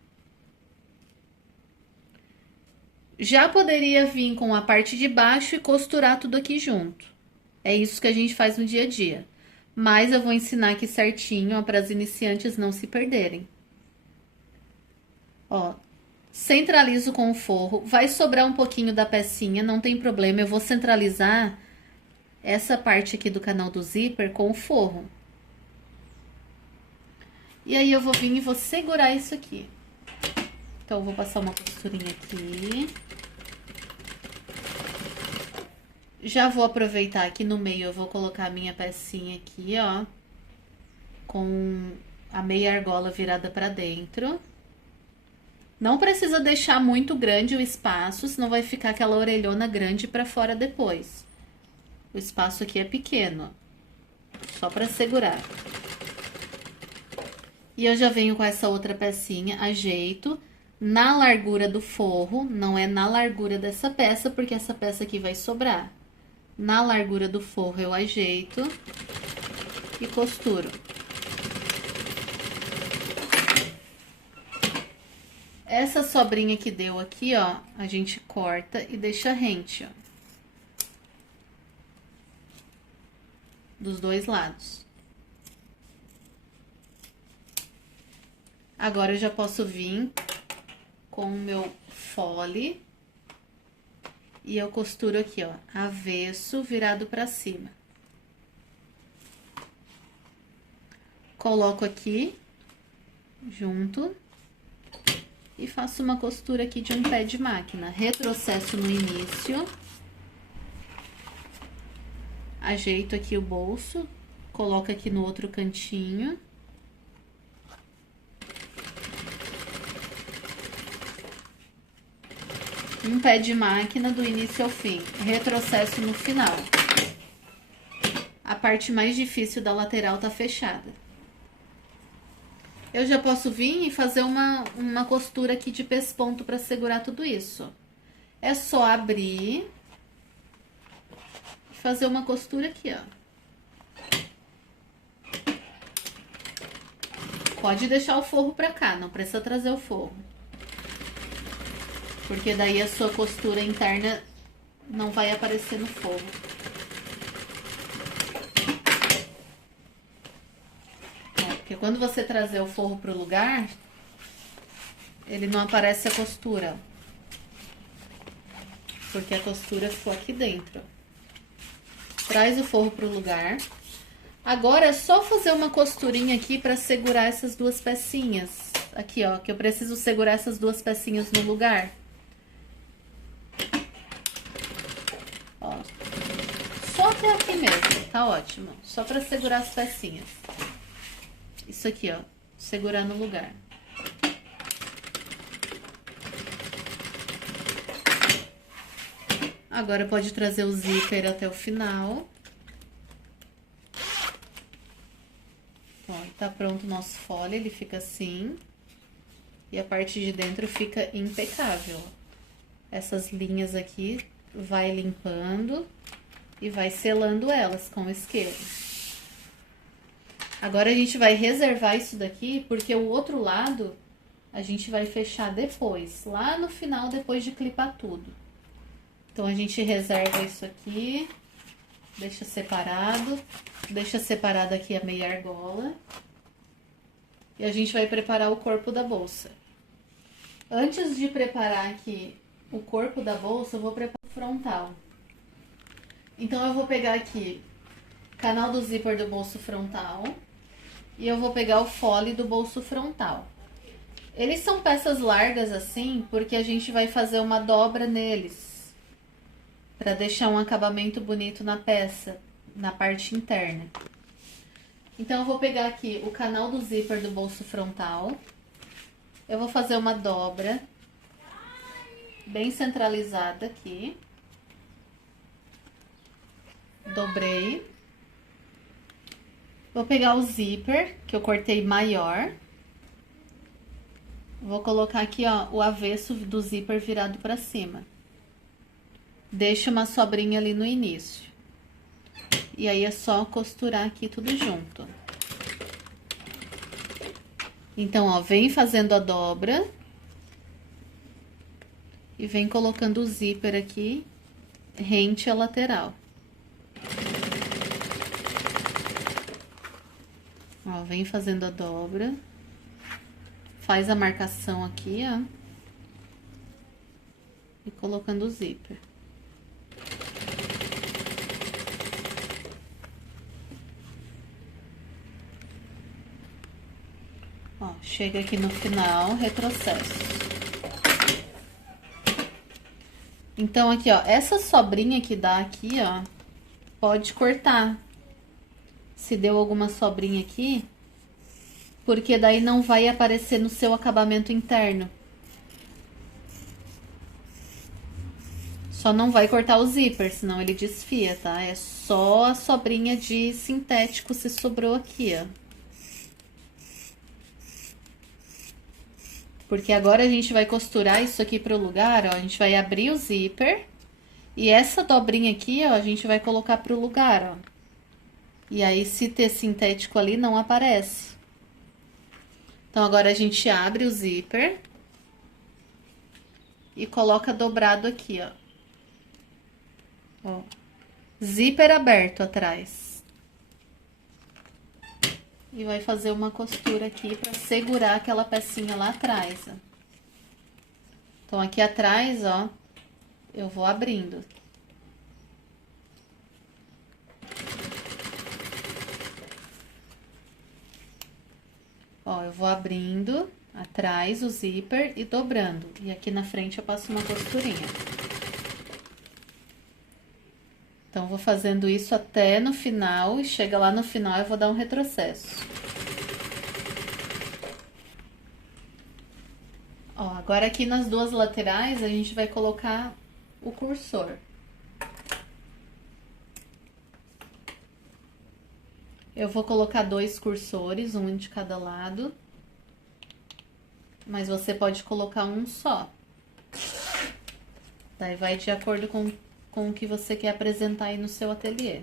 Já poderia vir com a parte de baixo e costurar tudo aqui junto. É isso que a gente faz no dia a dia. Mas eu vou ensinar aqui certinho, para as iniciantes não se perderem. Ó, centralizo com o forro. Vai sobrar um pouquinho da pecinha, não tem problema. Eu vou centralizar essa parte aqui do canal do zíper com o forro. E aí eu vou vir e vou segurar isso aqui. Então, eu vou passar uma costurinha aqui. Já vou aproveitar aqui no meio, eu vou colocar a minha pecinha aqui, ó. Com a meia argola virada pra dentro. Não precisa deixar muito grande o espaço, senão vai ficar aquela orelhona grande pra fora depois. O espaço aqui é pequeno, ó. Só pra segurar. E eu já venho com essa outra pecinha, ajeito na largura do forro, não é na largura dessa peça, porque essa peça aqui vai sobrar. Na largura do forro eu ajeito e costuro. Essa sobrinha que deu aqui, ó, a gente corta e deixa rente, ó. Dos dois lados. Agora eu já posso vir com o meu fole e eu costuro aqui, ó, avesso virado pra cima. Coloco aqui junto e faço uma costura aqui de um pé de máquina. Retrocesso no início. Ajeito aqui o bolso, coloco aqui no outro cantinho. Um pé de máquina do início ao fim, retrocesso no final. A parte mais difícil da lateral tá fechada. Eu já posso vir e fazer uma costura aqui de pesponto para segurar tudo isso. É só abrir e fazer uma costura aqui, ó. Pode deixar o forro pra cá, não precisa trazer o forro. Porque daí a sua costura interna não vai aparecer no forro. Porque quando você trazer o forro pro lugar, ele não aparece a costura. Porque a costura ficou aqui dentro. Traz o forro pro lugar. Agora é só fazer uma costurinha aqui para segurar essas duas pecinhas. Aqui, ó, que eu preciso segurar essas duas pecinhas no lugar. Ó. Só até aqui mesmo, tá ótimo. Só para segurar as pecinhas. Isso aqui, ó, segurar no lugar. Agora pode trazer o zíper até o final. Ó, tá pronto o nosso fole, ele fica assim. E a parte de dentro fica impecável. Essas linhas aqui, vai limpando e vai selando elas com o isqueiro. Agora a gente vai reservar isso daqui, porque o outro lado a gente vai fechar depois, lá no final, depois de clipar tudo. Então, a gente reserva isso aqui, deixa separado aqui a meia argola. E a gente vai preparar o corpo da bolsa. Antes de preparar aqui o corpo da bolsa, eu vou preparar o frontal. Então, eu vou pegar aqui o canal do zíper do bolso frontal e eu vou pegar o fole do bolso frontal. Eles são peças largas assim, porque a gente vai fazer uma dobra neles, para deixar um acabamento bonito na peça, na parte interna. Então, eu vou pegar aqui o canal do zíper do bolso frontal. Eu vou fazer uma dobra bem centralizada aqui. Dobrei. Vou pegar o zíper, que eu cortei maior. Vou colocar aqui, ó, o avesso do zíper virado para cima. Deixa uma sobrinha ali no início. E aí é só costurar aqui tudo junto. Então, ó, vem fazendo a dobra. E vem colocando o zíper aqui, rente à lateral. Ó, vem fazendo a dobra. Faz a marcação aqui, ó. E colocando o zíper. Ó, chega aqui no final, retrocesso. Então, aqui, ó, essa sobrinha que dá aqui, ó, pode cortar. Se deu alguma sobrinha aqui, porque daí não vai aparecer no seu acabamento interno. Só não vai cortar o zíper, senão ele desfia, tá? É só a sobrinha de sintético se sobrou aqui, ó. Porque agora a gente vai costurar isso aqui pro lugar, ó. A gente vai abrir o zíper. E essa dobrinha aqui, ó, a gente vai colocar pro lugar, ó. E aí, se ter sintético ali, não aparece. Então, agora a gente abre o zíper. E coloca dobrado aqui, ó. Ó. Zíper aberto atrás. E vai fazer uma costura aqui pra segurar aquela pecinha lá atrás, ó. Então, aqui atrás, ó, eu vou abrindo. Ó, eu vou abrindo atrás o zíper e dobrando. E aqui na frente eu passo uma costurinha. Então, vou fazendo isso até no final e chega lá no final eu vou dar um retrocesso. Ó, agora aqui nas duas laterais a gente vai colocar o cursor. Eu vou colocar 2 cursores, um de cada lado. Mas você pode colocar um só. Daí vai de acordo com o que você quer apresentar aí no seu ateliê.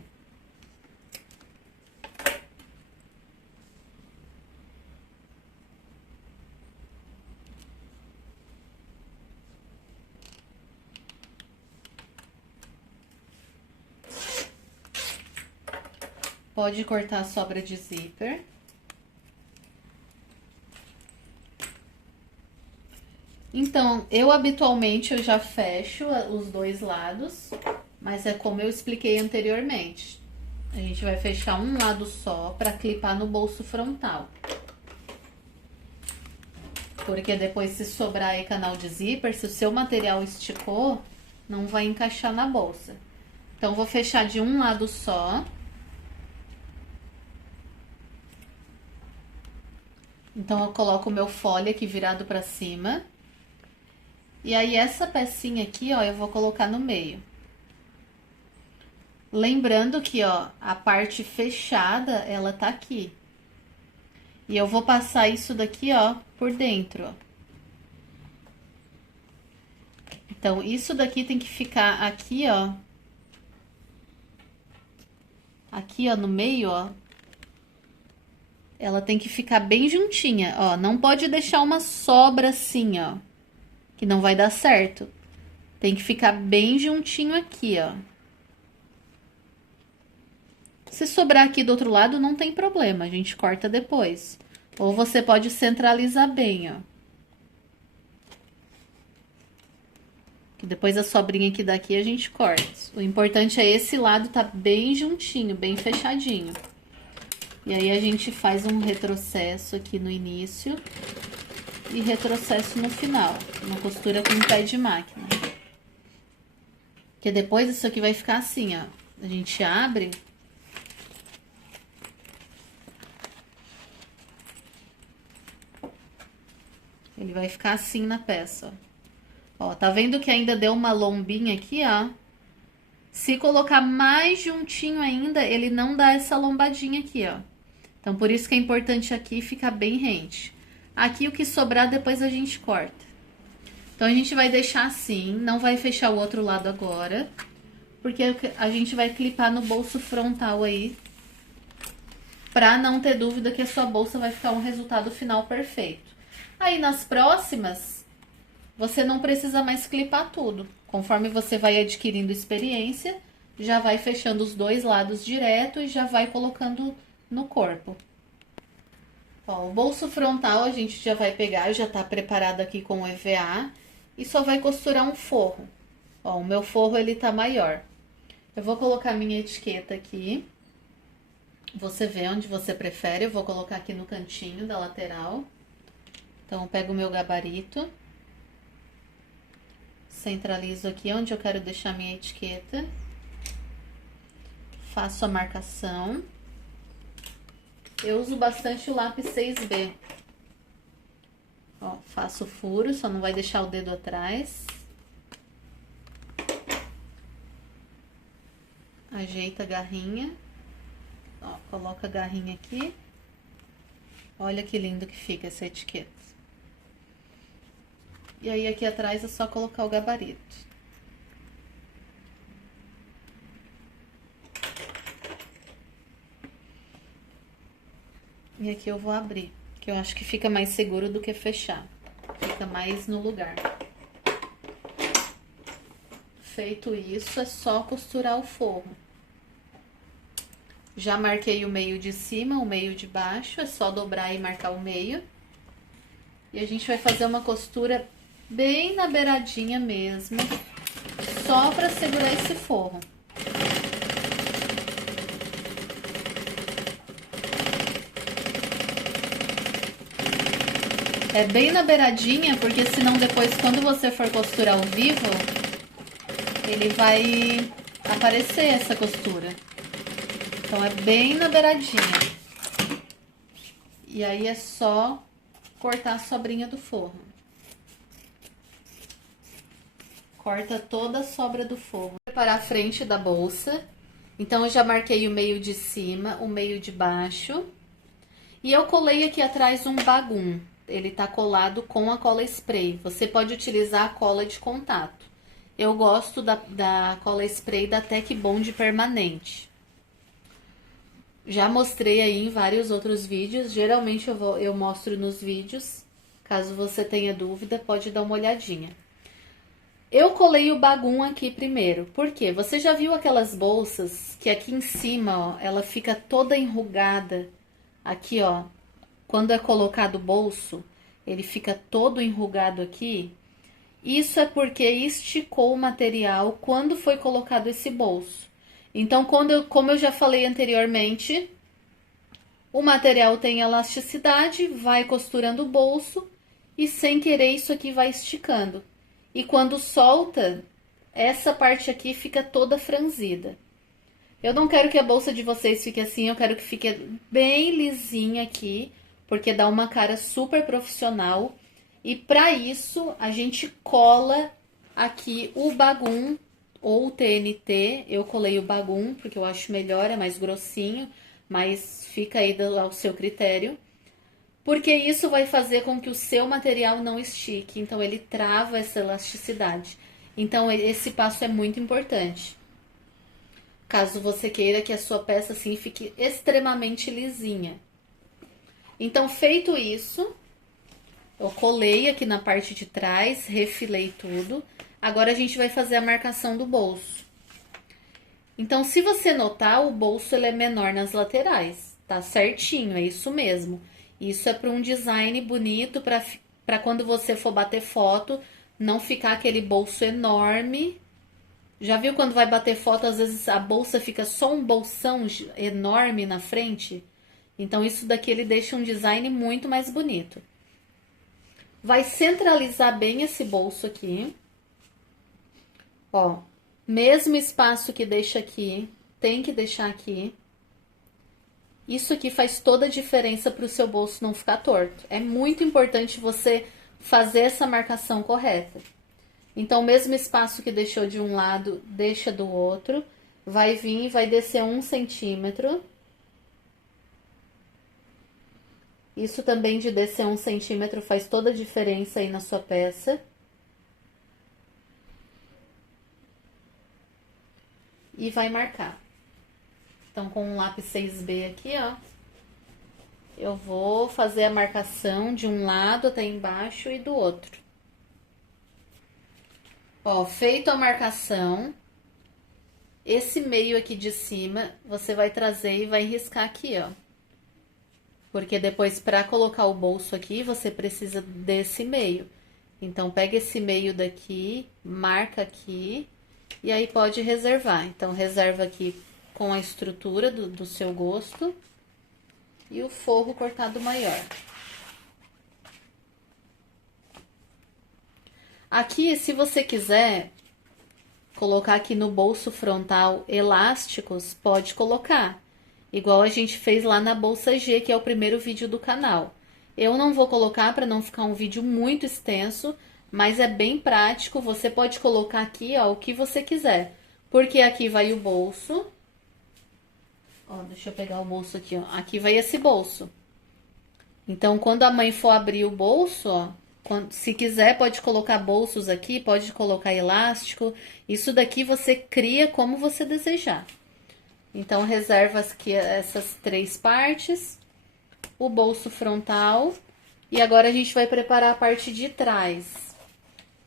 Pode cortar a sobra de zíper. Então, eu habitualmente eu já fecho os dois lados, mas é como eu expliquei anteriormente. A gente vai fechar um lado só para clipar no bolso frontal. Porque depois, se sobrar aí canal de zíper, se o seu material esticou, não vai encaixar na bolsa. Então, vou fechar de um lado só. Então, eu coloco o meu fole aqui virado pra cima. E aí, essa pecinha aqui, ó, eu vou colocar no meio. Lembrando que, ó, a parte fechada, ela tá aqui. E eu vou passar isso daqui, ó, por dentro, ó. Então, isso daqui tem que ficar aqui, ó. Aqui, ó, no meio, ó. Ela tem que ficar bem juntinha, ó. Não pode deixar uma sobra assim, ó. Que não vai dar certo. Tem que ficar bem juntinho aqui, ó. Se sobrar aqui do outro lado, não tem problema, a gente corta depois. Ou você pode centralizar bem, ó. Que depois a sobrinha que daqui a gente corta. O importante é esse lado tá bem juntinho, bem fechadinho. E aí a gente faz um retrocesso aqui no início e retrocesso no final. Uma costura com pé de máquina. Porque depois isso aqui vai ficar assim, ó. A gente abre. Ele vai ficar assim na peça, ó. Ó, tá vendo que ainda deu uma lombinha aqui, ó? Se colocar mais juntinho ainda, ele não dá essa lombadinha aqui, ó. Então, por isso que é importante aqui ficar bem rente. Aqui, o que sobrar, depois a gente corta. Então, a gente vai deixar assim, não vai fechar o outro lado agora, porque a gente vai clipar no bolso frontal aí, pra não ter dúvida que a sua bolsa vai ficar um resultado final perfeito. Aí, nas próximas, você não precisa mais clipar tudo. Conforme você vai adquirindo experiência, já vai fechando os dois lados direto e já vai colocando no corpo. Ó, o bolso frontal a gente já vai pegar, já tá preparado aqui com o EVA e só vai costurar um forro. Ó, o meu forro ele tá maior. Eu vou colocar minha etiqueta aqui. Você vê onde você prefere, eu vou colocar aqui no cantinho da lateral. Então, eu pego o meu gabarito, centralizo aqui onde eu quero deixar minha etiqueta, faço a marcação. Eu uso bastante o lápis 6B. Ó, faço o furo, só não vai deixar o dedo atrás. Ajeita a garrinha. Ó, coloca a garrinha aqui. Olha que lindo que fica essa etiqueta. E aí, aqui atrás é só colocar o gabarito. E aqui eu vou abrir, que eu acho que fica mais seguro do que fechar. Fica mais no lugar. Feito isso, é só costurar o forro. Já marquei o meio de cima, o meio de baixo, é só dobrar e marcar o meio. E a gente vai fazer uma costura bem na beiradinha mesmo, só pra segurar esse forro. É bem na beiradinha, porque senão depois, quando você for costurar ao vivo, ele vai aparecer essa costura. Então, é bem na beiradinha. E aí, é só cortar a sobrinha do forro. Corta toda a sobra do forro. Vou preparar a frente da bolsa. Então, eu já marquei o meio de cima, o meio de baixo. E eu colei aqui atrás um bagum. Ele tá colado com a cola spray. Você pode utilizar a cola de contato. Eu gosto da cola spray da Tec Bond permanente. Já mostrei aí em vários outros vídeos. Geralmente eu mostro nos vídeos. Caso você tenha dúvida, pode dar uma olhadinha. Eu colei o bagum aqui primeiro. Por quê? Você já viu aquelas bolsas que aqui em cima, ó, ela fica toda enrugada? Aqui, ó. Quando é colocado o bolso, ele fica todo enrugado aqui. Isso é porque esticou o material quando foi colocado esse bolso. Então, como eu já falei anteriormente, o material tem elasticidade, vai costurando o bolso e sem querer isso aqui vai esticando. E quando solta, essa parte aqui fica toda franzida. Eu não quero que a bolsa de vocês fique assim, eu quero que fique bem lisinha aqui, porque dá uma cara super profissional. E para isso, a gente cola aqui o bagum ou o TNT. Eu colei o bagum, porque eu acho melhor, é mais grossinho, mas fica aí ao seu critério. Porque isso vai fazer com que o seu material não estique, então ele trava essa elasticidade. Então esse passo é muito importante. Caso você queira que a sua peça assim fique extremamente lisinha. Então, feito isso, eu colei aqui na parte de trás, refilei tudo. Agora a gente vai fazer a marcação do bolso. Então, se você notar, o bolso ele é menor nas laterais, tá certinho, é isso mesmo. Isso é para um design bonito, para quando você for bater foto, não ficar aquele bolso enorme. Já viu quando vai bater foto, às vezes a bolsa fica só um bolsão enorme na frente? Então, isso daqui ele deixa um design muito mais bonito. Vai centralizar bem esse bolso aqui. Ó, mesmo espaço que deixa aqui, tem que deixar aqui. Isso aqui faz toda a diferença para o seu bolso não ficar torto. É muito importante você fazer essa marcação correta. Então, o mesmo espaço que deixou de um lado, deixa do outro. Vai vir e vai descer 1 centímetro. Isso também de descer 1 centímetro faz toda a diferença aí na sua peça. E vai marcar. Então, com um lápis 6B aqui, ó, eu vou fazer a marcação de um lado até embaixo e do outro. Ó, feito a marcação, esse meio aqui de cima, você vai trazer e vai riscar aqui, ó. Porque depois, para colocar o bolso aqui, você precisa desse meio. Então, pega esse meio daqui, marca aqui, e aí pode reservar. Então, reserva aqui com a estrutura do seu gosto e o forro cortado maior. Aqui, se você quiser colocar aqui no bolso frontal elásticos, pode colocar. Igual a gente fez lá na bolsa G, que é o primeiro vídeo do canal. Eu não vou colocar para não ficar um vídeo muito extenso, mas é bem prático. Você pode colocar aqui, ó, o que você quiser. Porque aqui vai o bolso. Ó, deixa eu pegar o bolso aqui, ó. Aqui vai esse bolso. Então, quando a mãe for abrir o bolso, ó, se quiser, pode colocar bolsos aqui, pode colocar elástico. Isso daqui você cria como você desejar. Então, reserva aqui essas 3 partes, o bolso frontal. E agora a gente vai preparar a parte de trás.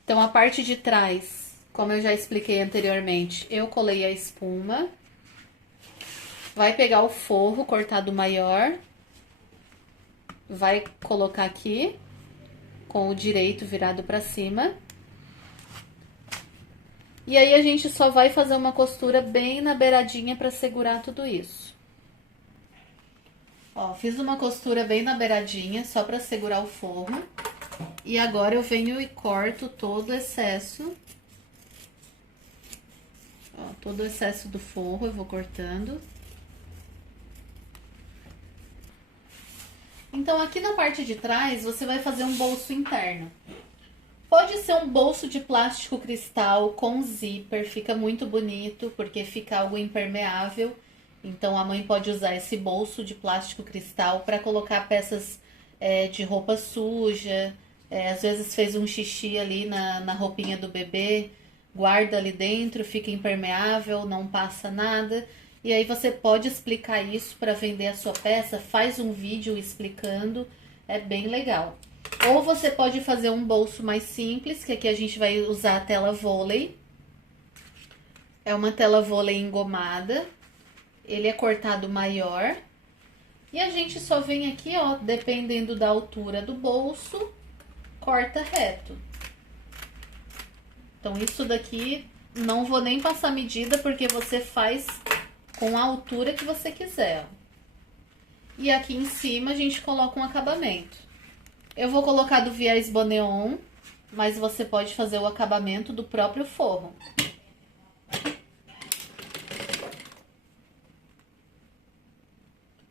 Então, a parte de trás, como eu já expliquei anteriormente, eu colei a espuma. Vai pegar o forro cortado maior. Vai colocar aqui, com o direito virado pra cima. E aí, a gente só vai fazer uma costura bem na beiradinha pra segurar tudo isso. Ó, fiz uma costura bem na beiradinha, só pra segurar o forro. E agora eu venho e corto todo o excesso. Ó, todo o excesso do forro eu vou cortando. Então, aqui na parte de trás, você vai fazer um bolso interno. Pode ser um bolso de plástico cristal com zíper, fica muito bonito, porque fica algo impermeável. Então, a mãe pode usar esse bolso de plástico cristal para colocar peças de roupa suja. Às vezes fez um xixi ali na roupinha do bebê, guarda ali dentro, fica impermeável, não passa nada. E aí você pode explicar isso para vender a sua peça, faz um vídeo explicando, é bem legal. Ou você pode fazer um bolso mais simples, que aqui a gente vai usar a tela vôlei. É uma tela vôlei engomada, ele é cortado maior. E a gente só vem aqui, ó, dependendo da altura do bolso, corta reto. Então, isso daqui não vou nem passar medida, porque você faz com a altura que você quiser, ó. E aqui em cima a gente coloca um acabamento. Eu vou colocar do viés Boneon, mas você pode fazer o acabamento do próprio forro.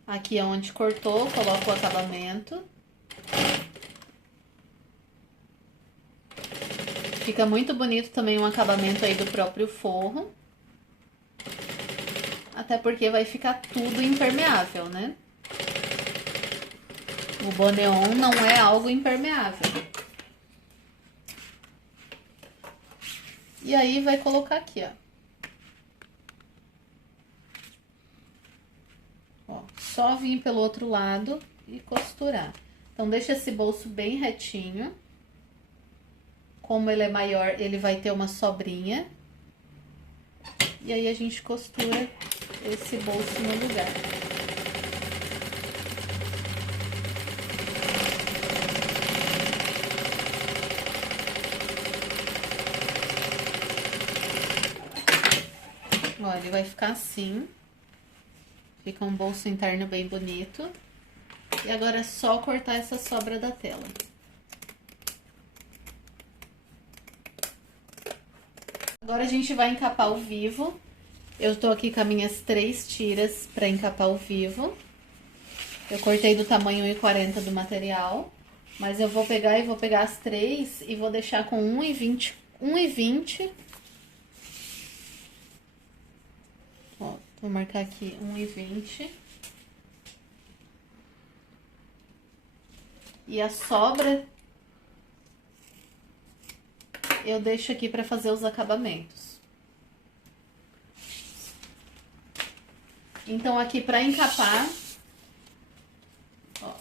Aqui onde cortou, coloco o acabamento. Fica muito bonito também um acabamento aí do próprio forro. Até porque vai ficar tudo impermeável, né? O Boneon não é algo impermeável. E aí vai colocar aqui, ó. Só vir pelo outro lado e costurar. Então, deixa esse bolso bem retinho. Como ele é maior, ele vai ter uma sobrinha. E aí, a gente costura esse bolso no lugar. Ó, ele vai ficar assim. Fica um bolso interno bem bonito. E agora é só cortar essa sobra da tela. Agora a gente vai encapar o vivo. Eu tô aqui com as minhas 3 tiras pra encapar o vivo. Eu cortei do tamanho 1,40 do material. Mas eu vou pegar as 3 e vou deixar com 1,20. 1,20. Ó, vou marcar aqui 1,20. E a sobra eu deixo aqui para fazer os acabamentos. Então, aqui para encapar, ó,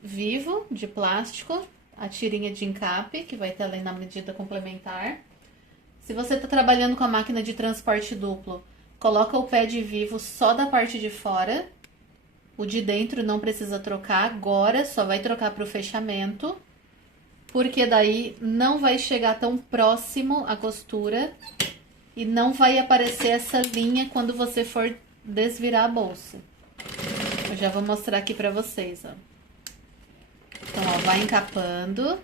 vivo de plástico, a tirinha de encape, que vai estar ali na medida complementar. Se você tá trabalhando com a máquina de transporte duplo, coloca o pé de vivo só da parte de fora. O de dentro não precisa trocar agora, só vai trocar para o fechamento. Porque daí não vai chegar tão próximo à costura e não vai aparecer essa linha quando você for desvirar a bolsa. Eu já vou mostrar aqui pra vocês, ó. Então, ó, vai encapando.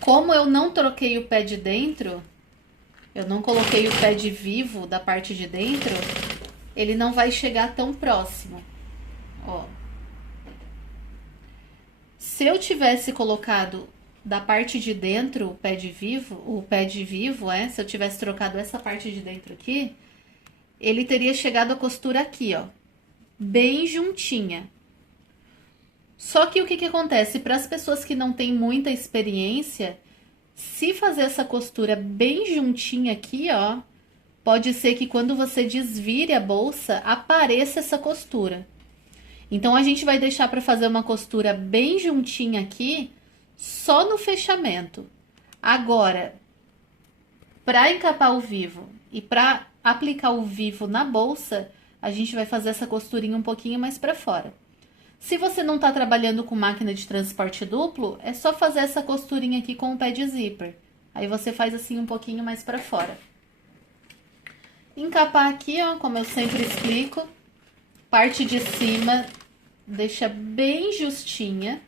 Como eu não troquei o pé de dentro, eu não coloquei o pé de vivo da parte de dentro, ele não vai chegar tão próximo, ó. Se eu tivesse colocado da parte de dentro o pé de vivo, se eu tivesse trocado essa parte de dentro aqui, ele teria chegado a costura aqui, ó, bem juntinha. Só que o que acontece? Para as pessoas que não têm muita experiência, se fazer essa costura bem juntinha aqui, ó, pode ser que quando você desvire a bolsa, apareça essa costura. Então, a gente vai deixar para fazer uma costura bem juntinha aqui, só no fechamento. Agora, para encapar o vivo e para aplicar o vivo na bolsa, a gente vai fazer essa costurinha um pouquinho mais para fora. Se você não tá trabalhando com máquina de transporte duplo, é só fazer essa costurinha aqui com o pé de zíper. Aí você faz assim um pouquinho mais para fora. Encapar aqui, ó, como eu sempre explico. Parte de cima, deixa bem justinha.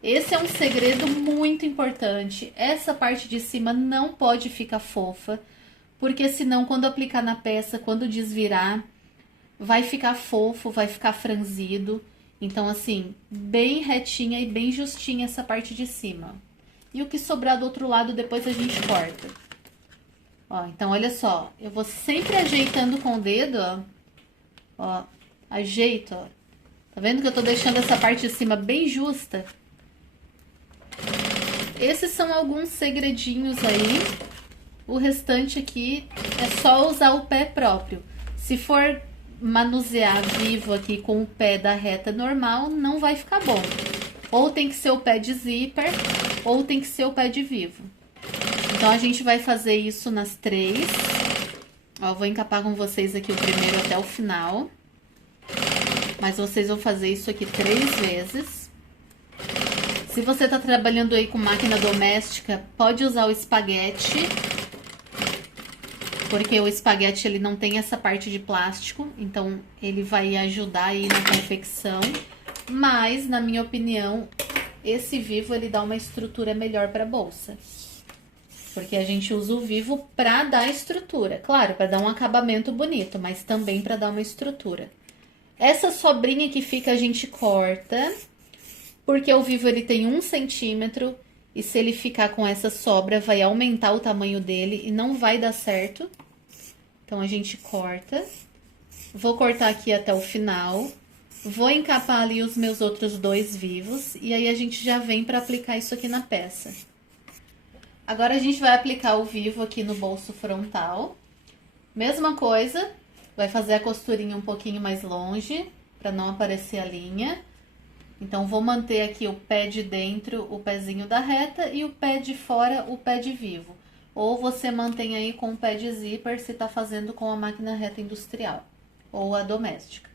Esse é um segredo muito importante. Essa parte de cima não pode ficar fofa, porque senão quando aplicar na peça, quando desvirar, vai ficar fofo, vai ficar franzido. Então, assim, bem retinha e bem justinha essa parte de cima. E o que sobrar do outro lado, depois a gente corta. Ó, então, olha só, eu vou sempre ajeitando com o dedo, ó. Ó, ajeito, ó. Tá vendo que eu tô deixando essa parte de cima bem justa? Esses são alguns segredinhos aí. O restante aqui é só usar o pé próprio. Se for manusear vivo aqui com o pé da reta normal, não vai ficar bom. Ou tem que ser o pé de zíper, ou tem que ser o pé de vivo. Então, a gente vai fazer isso nas 3. Ó, eu vou encapar com vocês aqui o primeiro até o final. Mas vocês vão fazer isso aqui 3 vezes. Se você tá trabalhando aí com máquina doméstica, pode usar o espaguete. porque o espaguete ele não tem essa parte de plástico, então ele vai ajudar aí na confecção, mas na minha opinião, esse vivo ele dá uma estrutura melhor para a bolsa. Porque a gente usa o vivo para dar estrutura, claro, para dar um acabamento bonito, mas também para dar uma estrutura. Essa sobrinha que fica a gente corta, porque o vivo ele tem 1 centímetro e se ele ficar com essa sobra vai aumentar o tamanho dele e não vai dar certo. Então a gente corta. Vou cortar aqui até o final. Vou encapar ali os meus outros 2 vivos e aí a gente já vem para aplicar isso aqui na peça. Agora a gente vai aplicar o vivo aqui no bolso frontal. Mesma coisa, vai fazer a costurinha um pouquinho mais longe, para não aparecer a linha. Então, vou manter aqui o pé de dentro, o pezinho da reta, e o pé de fora, o pé de vivo. Ou você mantém aí com o pé de zíper, se tá fazendo com a máquina reta industrial, ou a doméstica.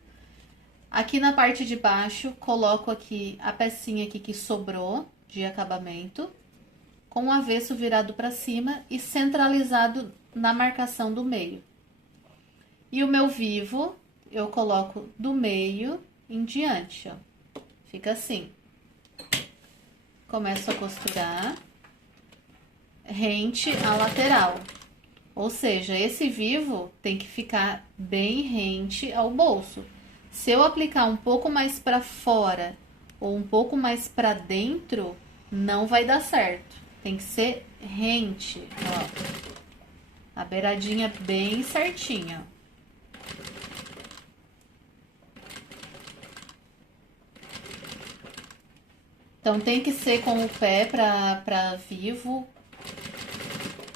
Aqui na parte de baixo, coloco aqui a pecinha aqui que sobrou de acabamento, com o avesso virado para cima e centralizado na marcação do meio. E o meu vivo, eu coloco do meio em diante, ó. Fica assim. Começo a costurar rente à lateral. Ou seja, esse vivo tem que ficar bem rente ao bolso. Se eu aplicar um pouco mais para fora ou um pouco mais para dentro, não vai dar certo. Tem que ser rente, ó. A beiradinha bem certinha. Então, tem que ser com o pé para vivo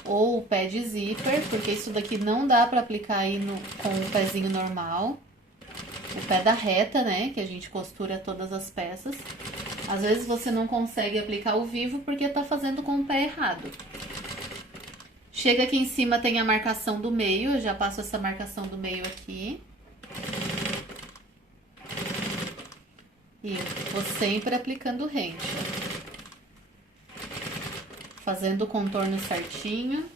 ou o pé de zíper, porque isso daqui não dá para aplicar aí com o pezinho normal. O pé da reta, né, que a gente costura todas as peças. Às vezes você não consegue aplicar o vivo porque tá fazendo com o pé errado. Chega aqui em cima, tem a marcação do meio, eu já passo essa marcação do meio aqui. E vou sempre aplicando rente. Fazendo o contorno certinho.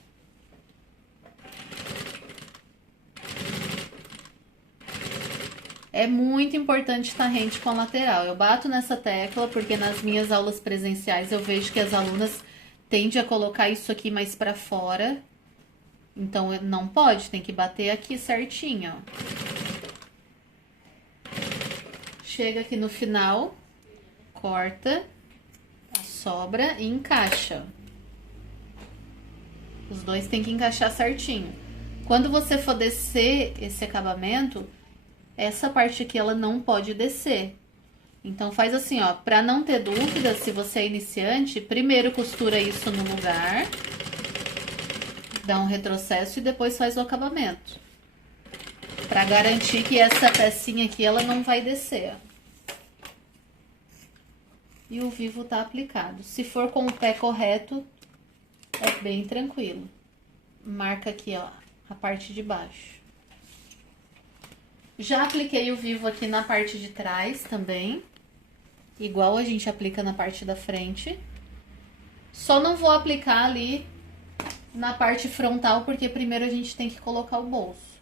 É muito importante estar rente com a lateral. Eu bato nessa tecla porque nas minhas aulas presenciais eu vejo que as alunas tendem a colocar isso aqui mais pra fora. Então, não pode, tem que bater aqui certinho, ó. Chega aqui no final, corta a sobra e encaixa. Os dois tem que encaixar certinho. Quando você for descer esse acabamento, essa parte aqui ela não pode descer. Então, faz assim, ó, pra não ter dúvida, se você é iniciante, primeiro costura isso no lugar, dá um retrocesso e depois faz o acabamento. Pra garantir que essa pecinha aqui, ela não vai descer, ó. E o vivo tá aplicado. Se for com o pé correto, é bem tranquilo. Marca aqui, ó, a parte de baixo. Já apliquei o vivo aqui na parte de trás também. Igual a gente aplica na parte da frente. Só não vou aplicar ali na parte frontal, porque primeiro a gente tem que colocar o bolso.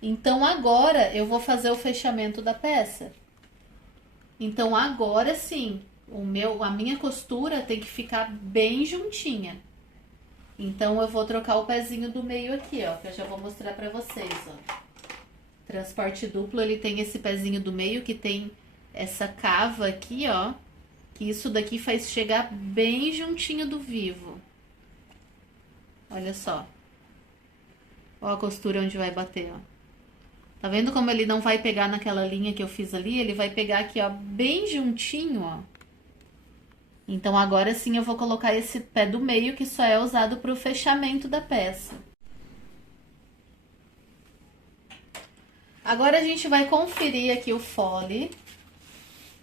Então, agora eu vou fazer o fechamento da peça. Então, agora sim, a minha costura tem que ficar bem juntinha. Então, eu vou trocar o pezinho do meio aqui, ó, que eu já vou mostrar pra vocês, ó. Transporte duplo, ele tem esse pezinho do meio que tem essa cava aqui, ó, que isso daqui faz chegar bem juntinho do vivo. Olha só. Ó a costura onde vai bater, ó. Tá vendo como ele não vai pegar naquela linha que eu fiz ali? Ele vai pegar aqui, ó, bem juntinho, ó. Então, agora sim eu vou colocar esse pé do meio, que só é usado pro fechamento da peça. Agora, a gente vai conferir aqui o fole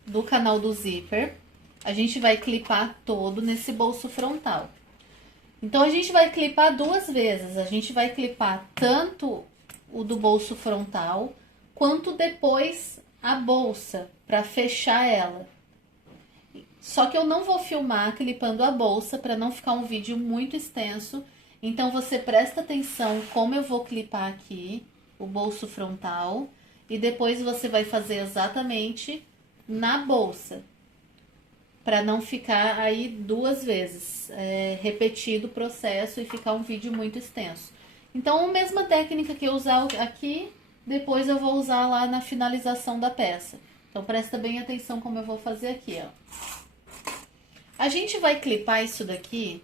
do canal do zíper. A gente vai clipar todo nesse bolso frontal. Então, a gente vai clipar 2 vezes. A gente vai clipar tanto o do bolso frontal, quanto depois a bolsa, para fechar ela. Só que eu não vou filmar clipando a bolsa, para não ficar um vídeo muito extenso. Então, você presta atenção como eu vou clipar aqui o bolso frontal e depois você vai fazer exatamente na bolsa, para não ficar aí duas vezes, repetido o processo e ficar um vídeo muito extenso. Então, a mesma técnica que eu usar aqui, depois eu vou usar lá na finalização da peça. Então, presta bem atenção como eu vou fazer aqui, ó. A gente vai clipar isso daqui.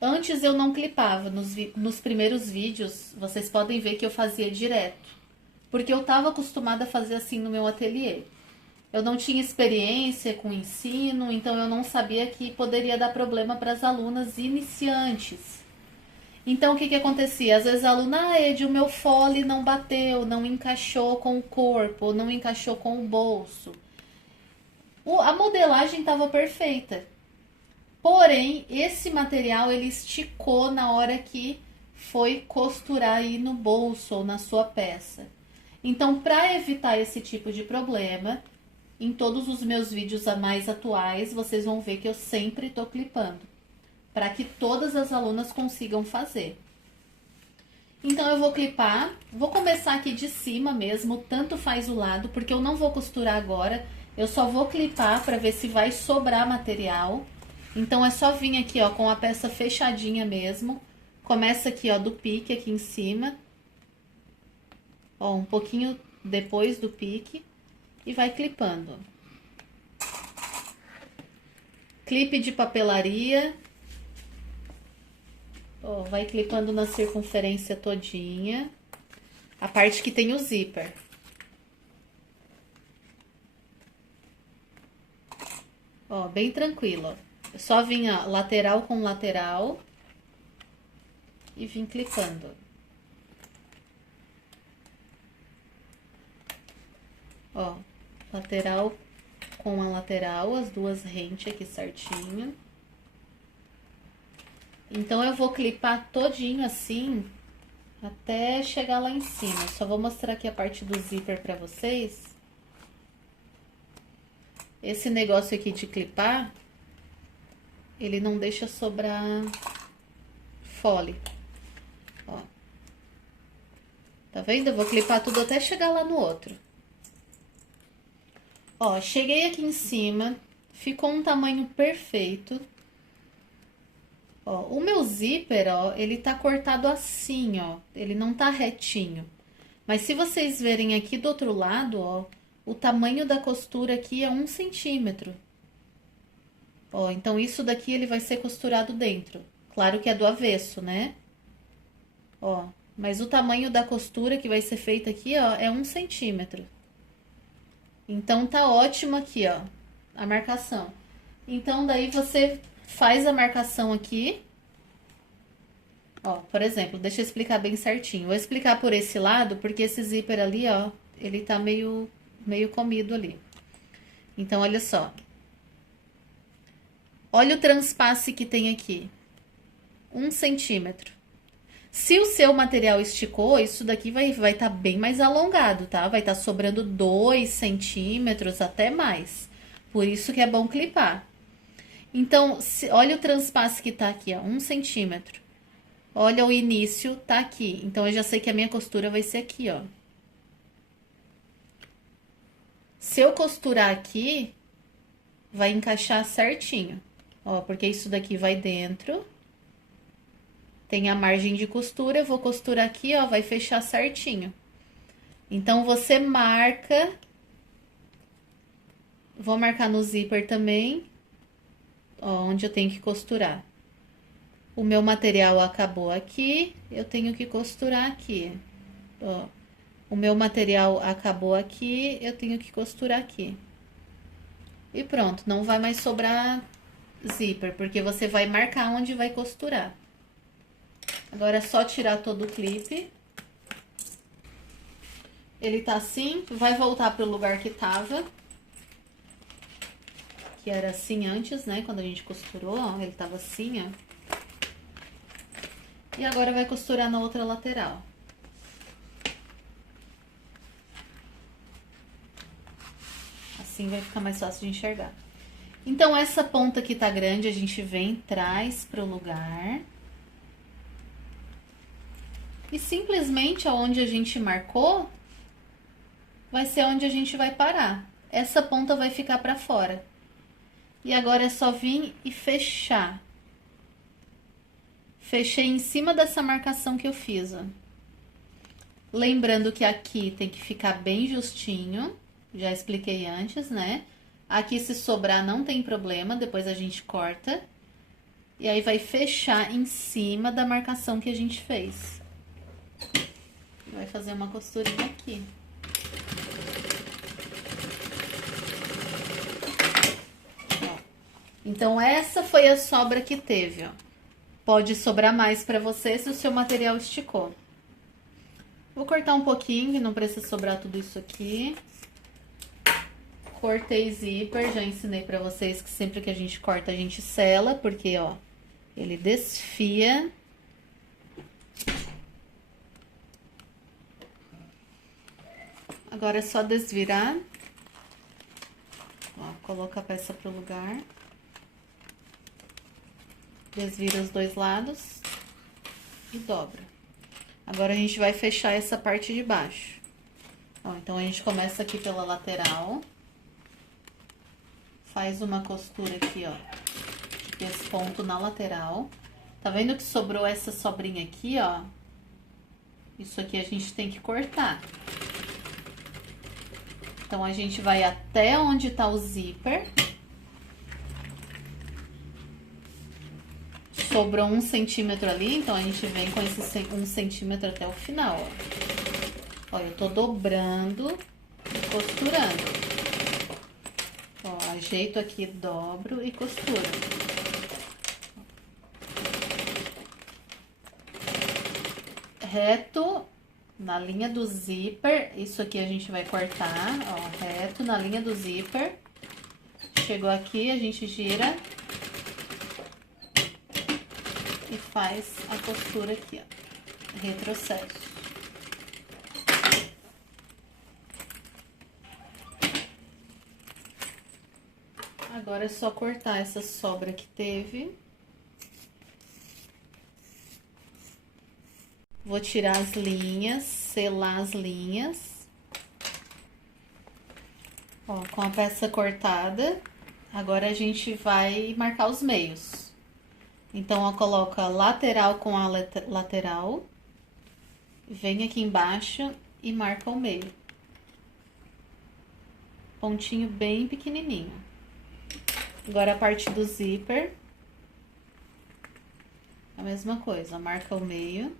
Antes eu não clipava, nos primeiros vídeos, vocês podem ver que eu fazia direto. Porque eu estava acostumada a fazer assim no meu ateliê. Eu não tinha experiência com ensino, então eu não sabia que poderia dar problema para as alunas iniciantes. Então, o que acontecia? Às vezes a aluna, Ed, o meu fole não bateu, não encaixou com o corpo, ou não encaixou com o bolso. A modelagem estava perfeita. Porém, esse material ele esticou na hora que foi costurar aí no bolso ou na sua peça. Então, para evitar esse tipo de problema, em todos os meus vídeos mais atuais, vocês vão ver que eu sempre estou clipando, para que todas as alunas consigam fazer. Então, eu vou clipar, vou começar aqui de cima mesmo, tanto faz o lado, porque eu não vou costurar agora, eu só vou clipar para ver se vai sobrar material. Então, é só vir aqui, ó, com a peça fechadinha mesmo, começa aqui, ó, do pique aqui em cima, ó, um pouquinho depois do pique, e vai clipando. Clipe de papelaria. Ó, vai clipando na circunferência todinha. A parte que tem o zíper. Ó, bem tranquilo, ó. É só vir, ó, lateral com lateral. E vim clipando. Ó, lateral com a lateral, as duas rentes aqui certinho. Então, eu vou clipar todinho assim, até chegar lá em cima. Só vou mostrar aqui a parte do zíper pra vocês. Esse negócio aqui de clipar, ele não deixa sobrar fole. Ó. Tá vendo? Eu vou clipar tudo até chegar lá no outro. Ó, cheguei aqui em cima, ficou um tamanho perfeito. Ó, o meu zíper, ó, ele tá cortado assim, ó, ele não tá retinho. Mas se vocês verem aqui do outro lado, ó, o tamanho da costura aqui é 1 centímetro. Ó, então isso daqui ele vai ser costurado dentro. Claro que é do avesso, né? Ó, mas o tamanho da costura que vai ser feita aqui, ó, é 1 centímetro. Então, tá ótimo aqui, ó, a marcação. Então, daí você faz a marcação aqui. Ó, por exemplo, deixa eu explicar bem certinho. Vou explicar por esse lado, porque esse zíper ali, ó, ele tá meio comido ali. Então, olha só. Olha o transpasse que tem aqui. 1 centímetro. Se o seu material esticou, isso daqui vai tá bem mais alongado, tá? Vai tá sobrando 2 centímetros, até mais. Por isso que é bom clipar. Então, olha o transpasse que tá aqui, ó, 1 centímetro. Olha o início, tá aqui. Então, eu já sei que a minha costura vai ser aqui, ó. Se eu costurar aqui, vai encaixar certinho. Ó, porque isso daqui vai dentro. Tem a margem de costura, eu vou costurar aqui, ó, vai fechar certinho. Então, você marca. Vou marcar no zíper também, ó, onde eu tenho que costurar. O meu material acabou aqui, eu tenho que costurar aqui. Ó, o meu material acabou aqui, eu tenho que costurar aqui. E pronto, não vai mais sobrar zíper, porque você vai marcar onde vai costurar. Agora é só tirar todo o clipe. Ele tá assim, vai voltar pro lugar que tava. Que era assim antes, né? Quando a gente costurou, ó, ele tava assim, ó. E agora vai costurar na outra lateral. Assim vai ficar mais fácil de enxergar. Então, essa ponta aqui tá grande, a gente vem, traz pro lugar. E simplesmente aonde a gente marcou, vai ser onde a gente vai parar. Essa ponta vai ficar para fora. E agora é só vir e fechar. Fechei em cima dessa marcação que eu fiz, ó. Lembrando que aqui tem que ficar bem justinho. Já expliquei antes, né? Aqui se sobrar não tem problema, depois a gente corta. E aí vai fechar em cima da marcação que a gente fez. Vai fazer uma costurinha aqui. Ó. Então essa foi a sobra que teve, ó. Pode sobrar mais pra você se o seu material esticou. Vou cortar um pouquinho, que não precisa sobrar tudo isso aqui. Cortei zíper, já ensinei pra vocês que sempre que a gente corta, a gente sela, porque, ó, ele desfia. Agora é só desvirar. Ó, coloca a peça pro lugar. Desvira os dois lados e dobra. Agora a gente vai fechar essa parte de baixo. Ó, então a gente começa aqui pela lateral. Faz uma costura aqui, ó, de pesponto na lateral. Tá vendo que sobrou essa sobrinha aqui, ó? Isso aqui a gente tem que cortar. Então, a gente vai até onde tá o zíper. Sobrou 1 centímetro ali, então a gente vem com esse 1 centímetro até o final, ó. Ó, eu tô dobrando e costurando. Ó, ajeito aqui, dobro e costuro. Reto na linha do zíper, isso aqui a gente vai cortar, ó, reto na linha do zíper. Chegou aqui, a gente gira e faz a costura aqui, ó, retrocesso. Agora é só cortar essa sobra que teve. Vou tirar as linhas, selar as linhas. Ó, com a peça cortada, agora a gente vai marcar os meios. Então, ó, coloca lateral com a lateral, vem aqui embaixo e marca o meio. Pontinho bem pequenininho. Agora, a parte do zíper, a mesma coisa, marca o meio.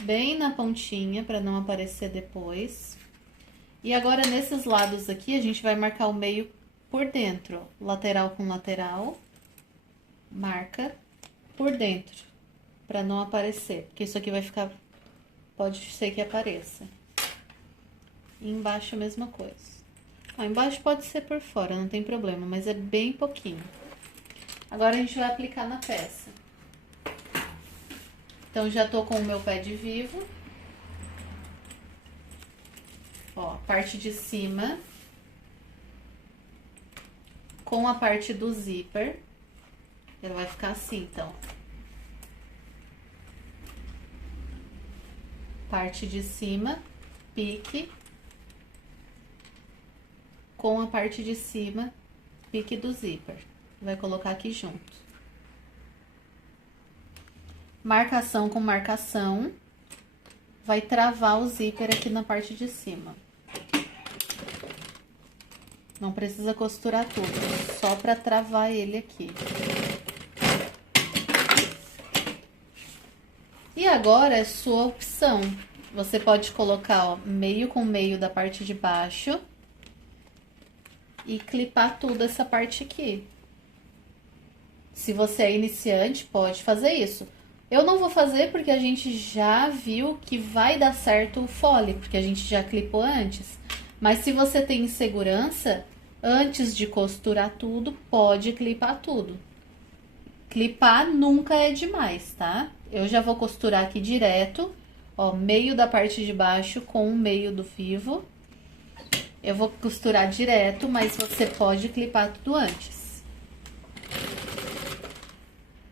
Bem na pontinha, para não aparecer depois. E agora, nesses lados aqui, a gente vai marcar o meio por dentro. Lateral com lateral. Marca por dentro, para não aparecer. Porque isso aqui vai ficar... Pode ser que apareça. E embaixo a mesma coisa. Ó, embaixo pode ser por fora, não tem problema, mas é bem pouquinho. Agora, a gente vai aplicar na peça. Então, já tô com o meu pé de vivo. Ó, parte de cima. Com a parte do zíper. Ele vai ficar assim, então. Parte de cima, pique. Com a parte de cima, pique do zíper. Vai colocar aqui junto. Marcação com marcação, vai travar o zíper aqui na parte de cima. Não precisa costurar tudo, só pra travar ele aqui. E agora é sua opção. Você pode colocar, ó, meio com meio da parte de baixo e clipar tudo essa parte aqui. Se você é iniciante, pode fazer isso. Eu não vou fazer porque a gente já viu que vai dar certo o fole, porque a gente já clipou antes. Mas se você tem insegurança, antes de costurar tudo, pode clipar tudo. Clipar nunca é demais, tá? Eu já vou costurar aqui direto, ó, meio da parte de baixo com o meio do vivo. Eu vou costurar direto, mas você pode clipar tudo antes.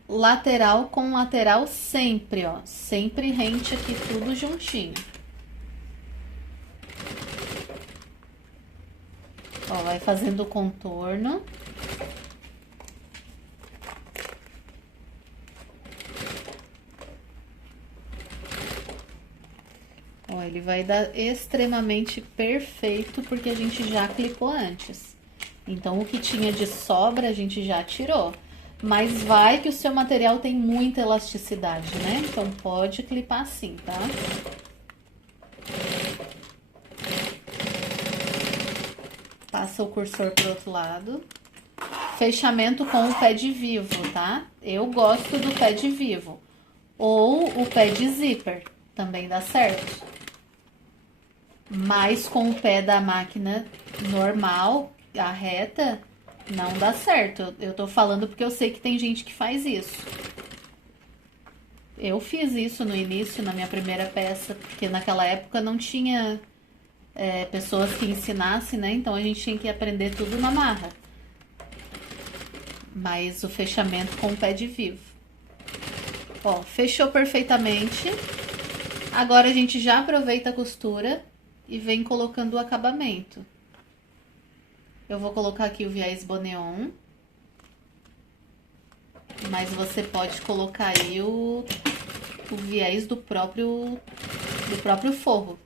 lateral com lateral sempre, ó. Sempre rente aqui tudo juntinho. Ó, vai fazendo o contorno. Ó, ele vai dar extremamente perfeito porque a gente já clipou antes. Então, o que tinha de sobra a gente já tirou. Mas vai que o seu material tem muita elasticidade, né? Então, pode clipar assim, tá? Passa o cursor pro outro lado. Fechamento com o pé de vivo, tá? Eu gosto do pé de vivo. Ou o pé de zíper, também dá certo. Mas com o pé da máquina normal, a reta, não dá certo. Eu tô falando porque eu sei que tem gente que faz isso. Eu fiz isso no início, na minha primeira peça, porque naquela época não tinha pessoas que ensinassem, né? Então a gente tinha que aprender tudo na marra. Mas o fechamento com o pé de vivo. Ó, fechou perfeitamente. Agora a gente já aproveita a costura e vem colocando o acabamento. Eu vou colocar aqui o viés boneon. Mas você pode colocar aí o viés do próprio forro.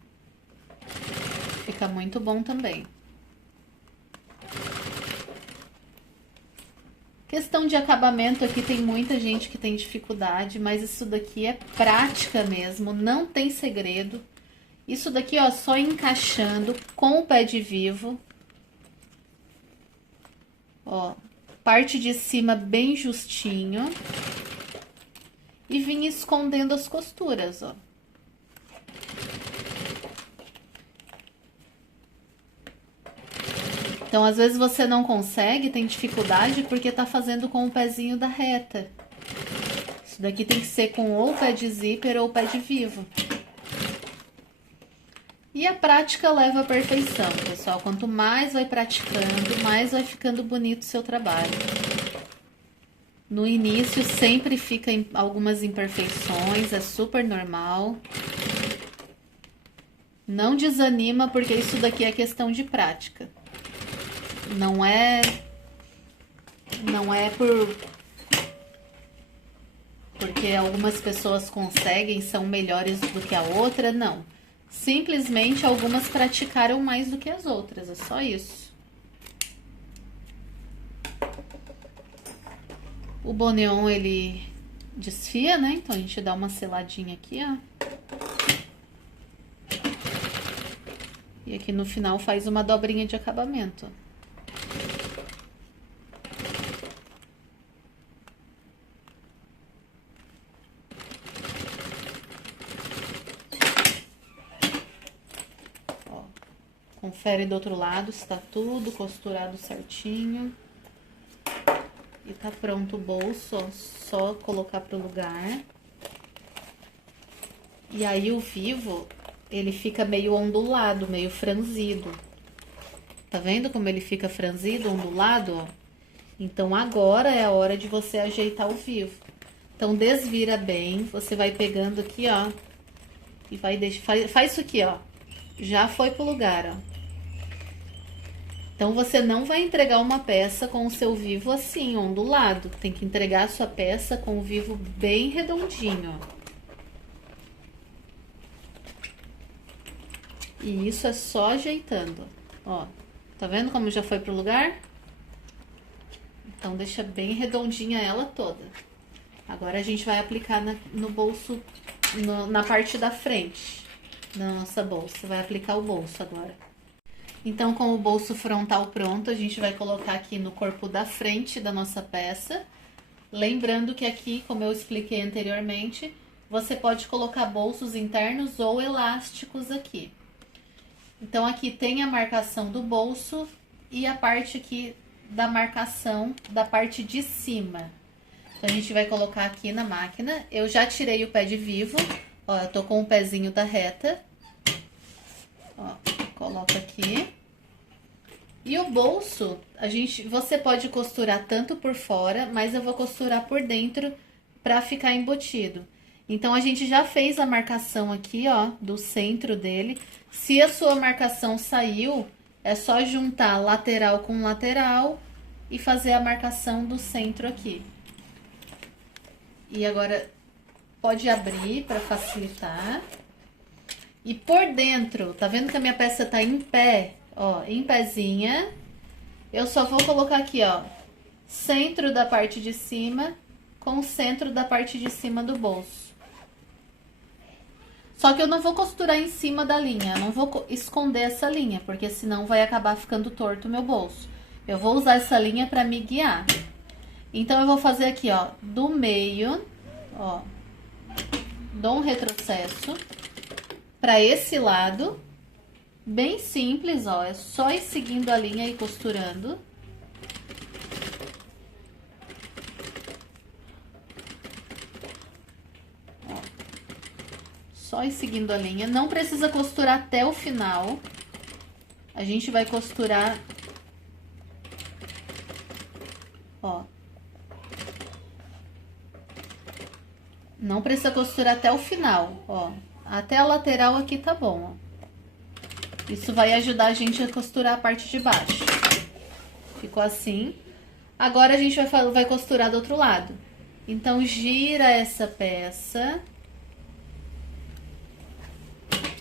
Fica muito bom também. Questão de acabamento aqui tem muita gente que tem dificuldade, mas isso daqui é prática mesmo, não tem segredo. Isso daqui, ó, só encaixando com o pé de vivo. Ó, parte de cima bem justinho. E vim escondendo as costuras, ó. Então, às vezes você não consegue, tem dificuldade porque tá fazendo com o pezinho da reta. Isso daqui tem que ser com ou o pé de zíper ou o pé de vivo. E a prática leva à perfeição, pessoal. Quanto mais vai praticando, mais vai ficando bonito o seu trabalho. No início sempre fica algumas imperfeições, é super normal. Não desanima, porque isso daqui é questão de prática. Não é porque algumas pessoas conseguem, são melhores do que a outra, não. Simplesmente algumas praticaram mais do que as outras, é só isso. O boneon, ele desfia, né? Então a gente dá uma seladinha aqui, ó. E aqui no final faz uma dobrinha de acabamento. Ó, confere do outro lado se tá tudo costurado certinho. E tá pronto o bolso, ó, só colocar pro lugar. E aí o vivo, ele fica meio ondulado, meio franzido. Tá vendo como ele fica franzido, ondulado, ó? Então agora é a hora de você ajeitar o vivo. Então desvira bem, você vai pegando aqui, ó. E vai deixar, faz isso aqui, ó. Já foi pro lugar, ó. Então, você não vai entregar uma peça com o seu vivo assim, ondulado. Tem que entregar a sua peça com o vivo bem redondinho, ó. E isso é só ajeitando, ó. Tá vendo como já foi pro lugar? Então, deixa bem redondinha ela toda. Agora, a gente vai aplicar no bolso, na parte da frente da nossa bolsa. Vai aplicar o bolso agora. Então, com o bolso frontal pronto, a gente vai colocar aqui no corpo da frente da nossa peça. Lembrando que aqui, como eu expliquei anteriormente, você pode colocar bolsos internos ou elásticos aqui. Então, aqui tem a marcação do bolso e a parte aqui da marcação da parte de cima. Então, a gente vai colocar aqui na máquina. Eu já tirei o pé de vivo, ó, eu tô com o pezinho da reta. Ó, coloca aqui. E o bolso, você pode costurar tanto por fora, mas eu vou costurar por dentro para ficar embutido. Então, a gente já fez a marcação aqui, ó, do centro dele. Se a sua marcação saiu, é só juntar lateral com lateral e fazer a marcação do centro aqui. E agora, pode abrir para facilitar. E por dentro, tá vendo que a minha peça tá em pé? Ó, em pezinha. Eu só vou colocar aqui, ó, centro da parte de cima com o centro da parte de cima do bolso. Só que eu não vou costurar em cima da linha, eu não vou esconder essa linha, porque senão vai acabar ficando torto o meu bolso. Eu vou usar essa linha para me guiar. Então, eu vou fazer aqui, ó, do meio, ó, dou um retrocesso para esse lado, bem simples, ó, é só ir seguindo a linha e costurando. Ó, só ir seguindo a linha, não precisa costurar até o final. A gente vai costurar, ó. Não precisa costurar até o final, ó. Até a lateral aqui tá bom, ó. Isso vai ajudar a gente a costurar a parte de baixo. Ficou assim. Agora, a gente vai costurar do outro lado. Então, gira essa peça.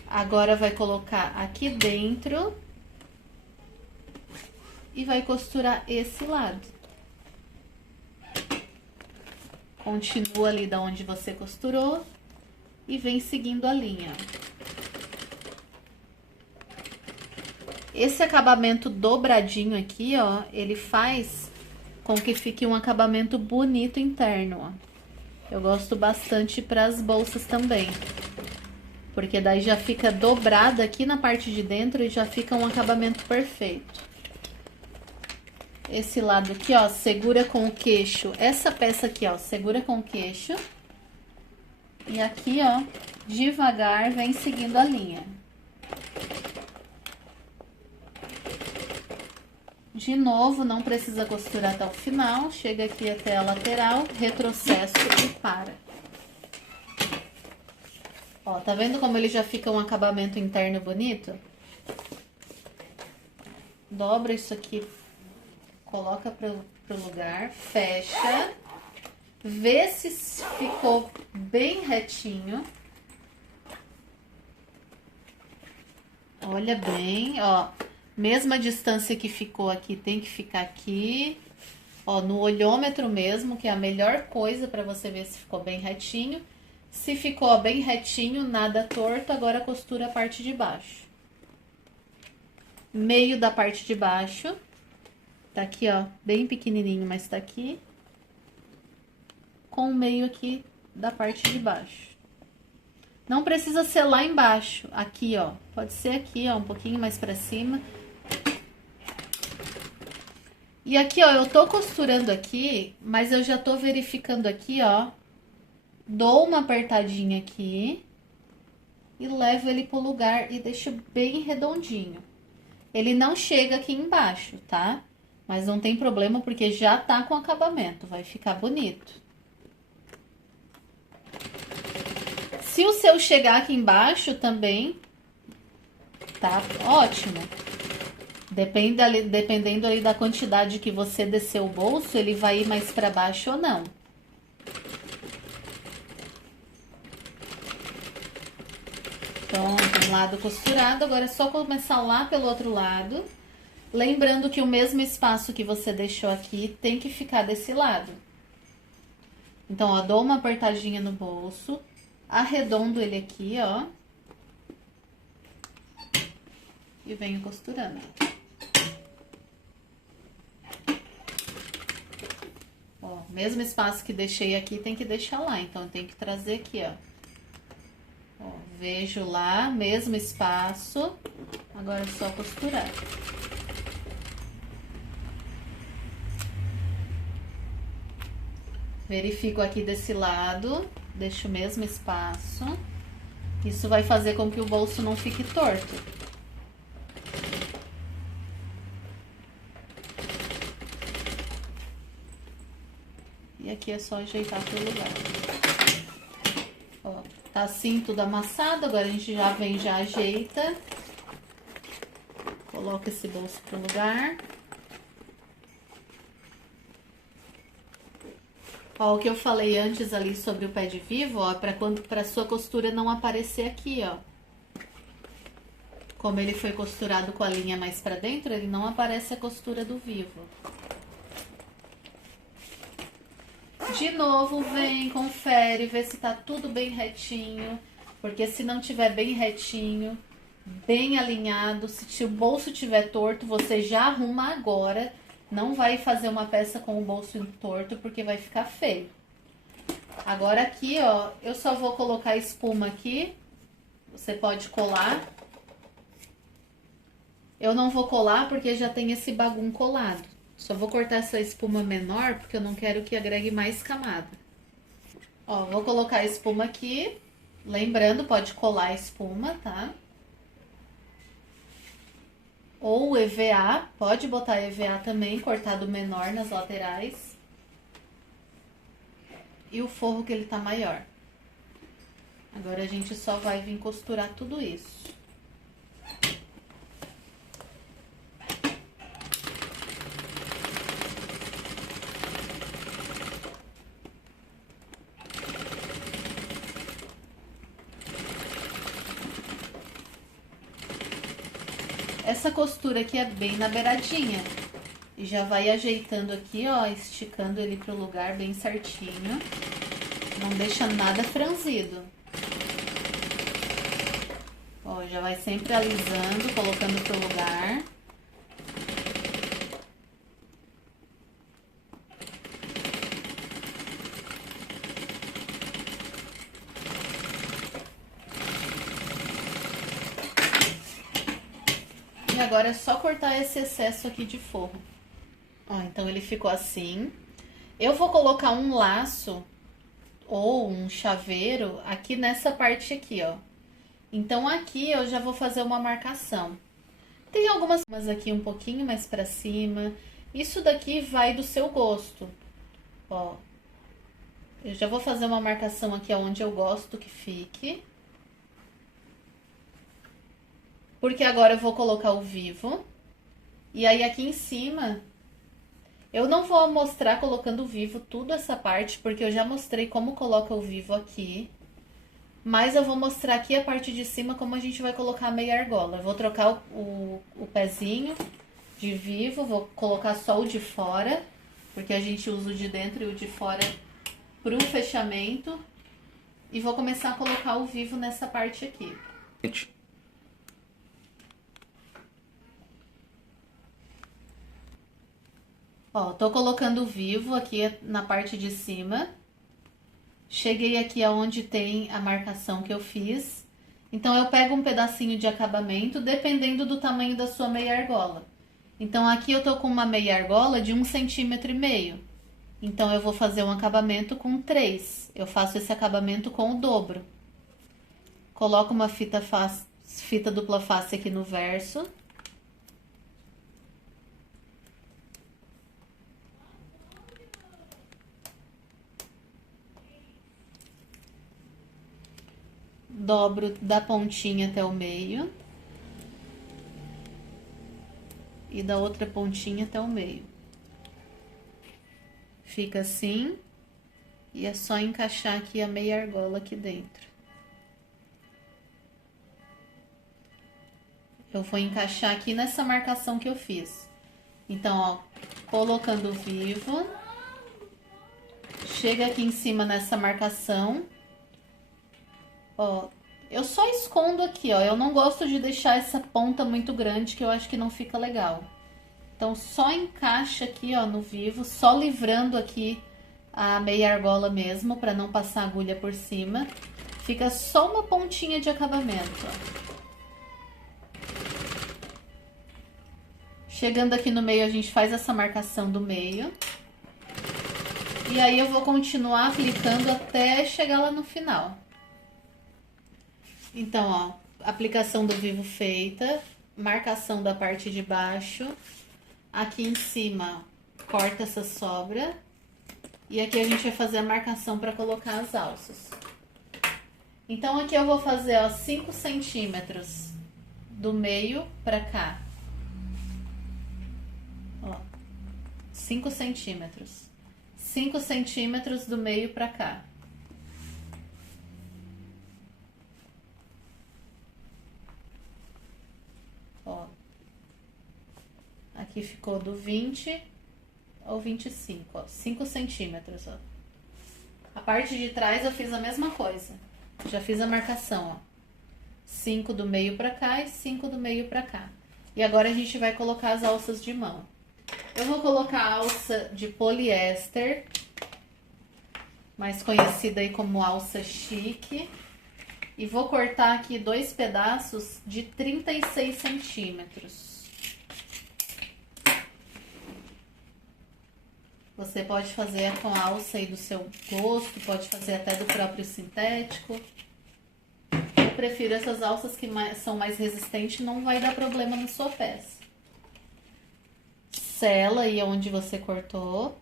Agora, vai colocar aqui dentro. E vai costurar esse lado. Continua ali da onde você costurou e vem seguindo a linha. Esse acabamento dobradinho aqui, ó, ele faz com que fique um acabamento bonito interno, ó. Eu gosto bastante para as bolsas também, porque daí já fica dobrada aqui na parte de dentro e já fica um acabamento perfeito. Esse lado aqui, ó, segura com o queixo. Essa peça aqui, ó, segura com o queixo. E aqui, ó, devagar, vem seguindo a linha. De novo, não precisa costurar até o final. Chega aqui até a lateral, retrocesso e para. Ó, tá vendo como ele já fica um acabamento interno bonito? Dobra isso aqui. Coloca pro lugar, fecha, vê se ficou bem retinho. Olha bem, ó, mesma distância que ficou aqui, tem que ficar aqui, ó, no olhômetro mesmo, que é a melhor coisa para você ver se ficou bem retinho. Se ficou bem retinho, nada torto, agora costura a parte de baixo. Meio da parte de baixo. Tá aqui, ó, bem pequenininho, mas tá aqui. Com o meio aqui da parte de baixo. Não precisa ser lá embaixo, aqui, ó. Pode ser aqui, ó, um pouquinho mais pra cima. E aqui, ó, eu tô costurando aqui, mas eu já tô verificando aqui, ó. Dou uma apertadinha aqui. E levo ele pro lugar e deixo bem redondinho. Ele não chega aqui embaixo, tá? Mas não tem problema, porque já tá com acabamento, vai ficar bonito. Se o seu chegar aqui embaixo também, tá ótimo. Dependendo ali da quantidade que você descer o bolso, ele vai ir mais pra baixo ou não. Pronto, um lado costurado, agora é só começar lá pelo outro lado. Lembrando que o mesmo espaço que você deixou aqui tem que ficar desse lado. Então, ó, dou uma apertadinha no bolso, arredondo ele aqui, ó. E venho costurando. Ó, mesmo espaço que deixei aqui, tem que deixar lá. Então, tem que trazer aqui, ó. Ó, vejo lá, mesmo espaço. Agora é só costurar. Verifico aqui desse lado, deixo o mesmo espaço. Isso vai fazer com que o bolso não fique torto. E E aqui é só ajeitar pro lugar. Ó, tá assim tudo amassado, agora a gente já vem, já ajeita. Coloca esse bolso pro lugar. Ó, o que eu falei antes ali sobre o pé de vivo, ó, pra sua costura não aparecer aqui, ó. Como ele foi costurado com a linha mais pra dentro, ele não aparece a costura do vivo. De novo, vem, confere, vê se tá tudo bem retinho, porque se não tiver bem retinho, bem alinhado, se o bolso tiver torto, você já arruma agora. Não vai fazer uma peça com o bolso torto, porque vai ficar feio. Agora aqui, ó, eu só vou colocar espuma aqui. Você pode colar. Eu não vou colar porque já tem esse bagum colado. Só vou cortar essa espuma menor, porque eu não quero que agregue mais camada. Ó, vou colocar a espuma aqui. Lembrando, pode colar a espuma, tá? Ou EVA, pode botar EVA também, cortado menor nas laterais. E o forro que ele tá maior. Agora a gente só vai vir costurar tudo isso. Essa costura aqui é bem na beiradinha. E já vai ajeitando aqui, ó, esticando ele pro lugar bem certinho. Não deixa nada franzido. Ó, já vai sempre alisando, colocando pro lugar. E agora é só cortar esse excesso aqui de forro. Ó, então ele ficou assim. Eu vou colocar um laço ou um chaveiro aqui nessa parte aqui, ó. Então aqui eu já vou fazer uma marcação. Tem algumas aqui um pouquinho mais pra cima. Isso daqui vai do seu gosto. Ó, eu já vou fazer uma marcação aqui onde eu gosto que fique. Porque agora eu vou colocar o vivo. E aí aqui em cima, eu não vou mostrar colocando o vivo tudo essa parte, porque eu já mostrei como coloca o vivo aqui. Mas eu vou mostrar aqui a parte de cima como a gente vai colocar a meia argola. Eu vou trocar o pezinho de vivo, vou colocar só o de fora, porque a gente usa o de dentro e o de fora pro fechamento. E vou começar a colocar o vivo nessa parte aqui. Ó, tô colocando o vivo aqui na parte de cima. Cheguei aqui aonde tem a marcação que eu fiz. Então, eu pego um pedacinho de acabamento, dependendo do tamanho da sua meia argola. Então, aqui eu tô com uma meia argola de 1,5 cm. Então, eu vou fazer um acabamento com 3. Eu faço esse acabamento com o dobro. Coloco uma fita dupla face aqui no verso. Dobro da pontinha até o meio. E da outra pontinha até o meio. Fica assim. E é só encaixar aqui a meia argola aqui dentro. Eu vou encaixar aqui nessa marcação que eu fiz. Então, ó, colocando o vivo. Chega aqui em cima nessa marcação. Ó, eu só escondo aqui, ó. Eu não gosto de deixar essa ponta muito grande, que eu acho que não fica legal. Então, só encaixa aqui, ó, no vivo, só livrando aqui a meia argola mesmo, pra não passar agulha por cima. Fica só uma pontinha de acabamento, ó. Chegando aqui no meio, a gente faz essa marcação do meio. E aí, eu vou continuar aplicando até chegar lá no final. Então, ó, aplicação do vivo feita, marcação da parte de baixo. Aqui em cima, corta essa sobra E aqui a gente vai fazer a marcação para colocar as alças. Então aqui eu vou fazer, ó, 5 centímetros do meio para cá. Ó, 5 centímetros. 5 centímetros do meio para cá. Ó. Aqui ficou do 20 ao 25, ó, 5 centímetros, ó. A parte de trás eu fiz a mesma coisa. Já fiz a marcação, ó. 5 do meio pra cá e 5 do meio pra cá. E agora a gente vai colocar as alças de mão. Eu vou colocar a alça de poliéster, mais conhecida aí como alça chique. E vou cortar aqui 2 pedaços de 36 centímetros. Você pode fazer com a alça aí do seu gosto, pode fazer até do próprio sintético. Eu prefiro essas alças que são mais resistentes, não vai dar problema na sua peça. Sela aí onde você cortou.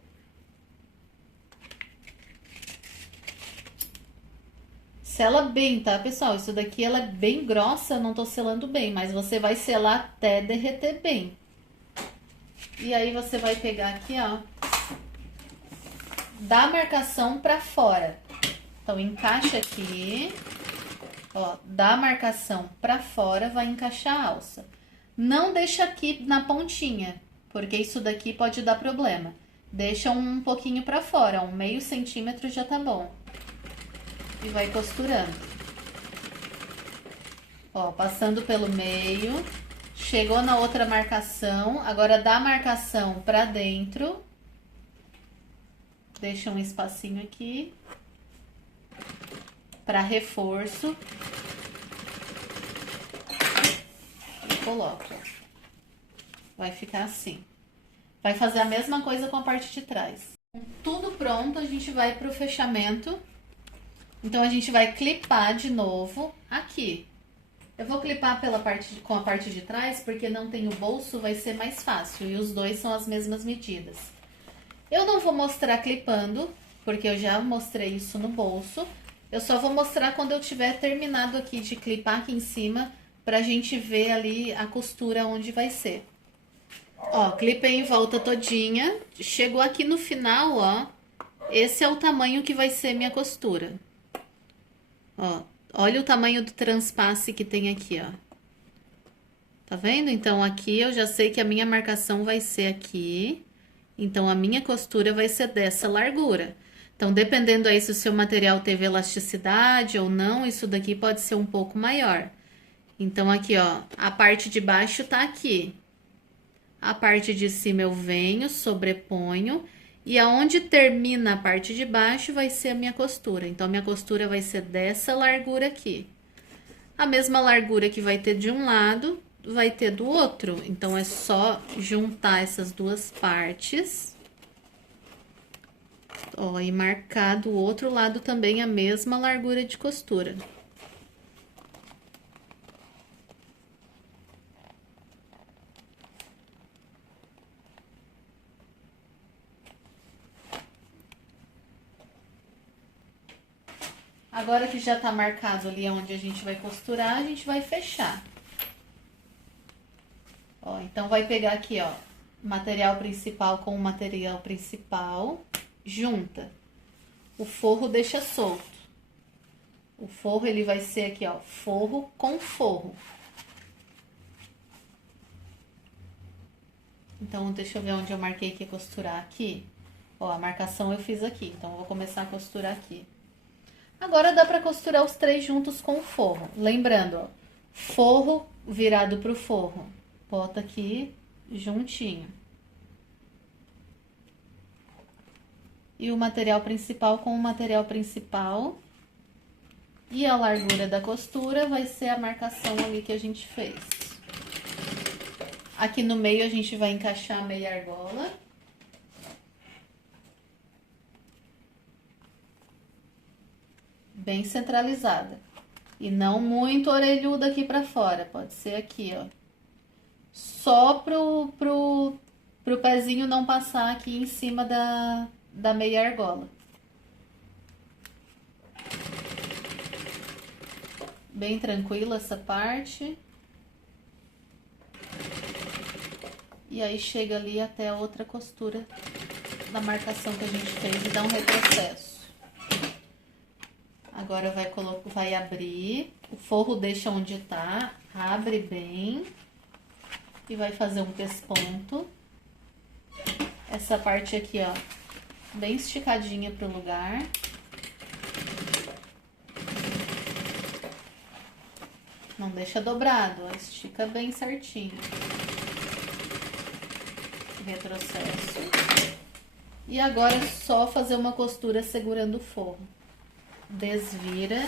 Sela bem, tá, pessoal? Isso daqui ela é bem grossa, eu não tô selando bem, mas você vai selar até derreter bem. E aí você vai pegar aqui, ó, da marcação pra fora. Então, encaixa aqui, ó, da marcação pra fora, vai encaixar a alça. Não deixa aqui na pontinha, porque isso daqui pode dar problema. Deixa um pouquinho pra fora, um meio centímetro já tá bom. E vai costurando. Ó, passando pelo meio, chegou na outra marcação, agora da marcação pra dentro. Deixa um espacinho aqui para reforço e coloca. Vai ficar assim. Vai fazer a mesma coisa com a parte de trás. Tudo pronto, a gente vai pro fechamento. Então a gente vai clipar de novo aqui. Eu vou clipar com a parte de trás porque não tem o bolso, vai ser mais fácil e os dois são as mesmas medidas. Eu não vou mostrar clipando, porque eu já mostrei isso no bolso. Eu só vou mostrar quando eu tiver terminado aqui de clipar aqui em cima, pra gente ver ali a costura onde vai ser. Ó, clipei em volta todinha. Chegou aqui no final, ó. Esse é o tamanho que vai ser minha costura. Ó, olha o tamanho do transpasse que tem aqui, ó. Tá vendo? Então, aqui eu já sei que a minha marcação vai ser aqui. Então, a minha costura vai ser dessa largura. Então, dependendo aí se o seu material teve elasticidade ou não, isso daqui pode ser um pouco maior. Então, aqui, ó, a parte de baixo tá aqui. A parte de cima eu venho, sobreponho. E aonde termina a parte de baixo vai ser a minha costura. Então, a minha costura vai ser dessa largura aqui. A mesma largura que vai ter de um lado, vai ter do outro. Então, é só juntar essas duas partes. Ó, e marcar do outro lado também a mesma largura de costura. Agora que já tá marcado ali onde a gente vai costurar, a gente vai fechar. Ó, então vai pegar aqui, ó, material principal com o material principal, junta. O forro deixa solto. O forro, ele vai ser aqui, ó, forro com forro. Então, deixa eu ver onde eu marquei que ia costurar aqui. Ó, a marcação eu fiz aqui, então eu vou começar a costurar aqui. Agora dá pra costurar os três juntos com o forro. Lembrando, ó, forro virado pro forro. Bota aqui juntinho. E o material principal com o material principal. E a largura da costura vai ser a marcação ali que a gente fez. Aqui no meio a gente vai encaixar a meia argola. Bem centralizada. E não muito orelhuda aqui pra fora, pode ser aqui, ó. Só pro pezinho não passar aqui em cima da meia argola. Bem tranquilo essa parte. E aí chega ali até a outra costura da marcação que a gente fez e dá um retrocesso. Agora vai abrir, o forro deixa onde tá, abre bem e vai fazer um pesponto. Essa parte aqui, ó, bem esticadinha pro lugar. Não deixa dobrado, ó, estica bem certinho. Retrocesso. E agora é só fazer uma costura segurando o forro. Desvira.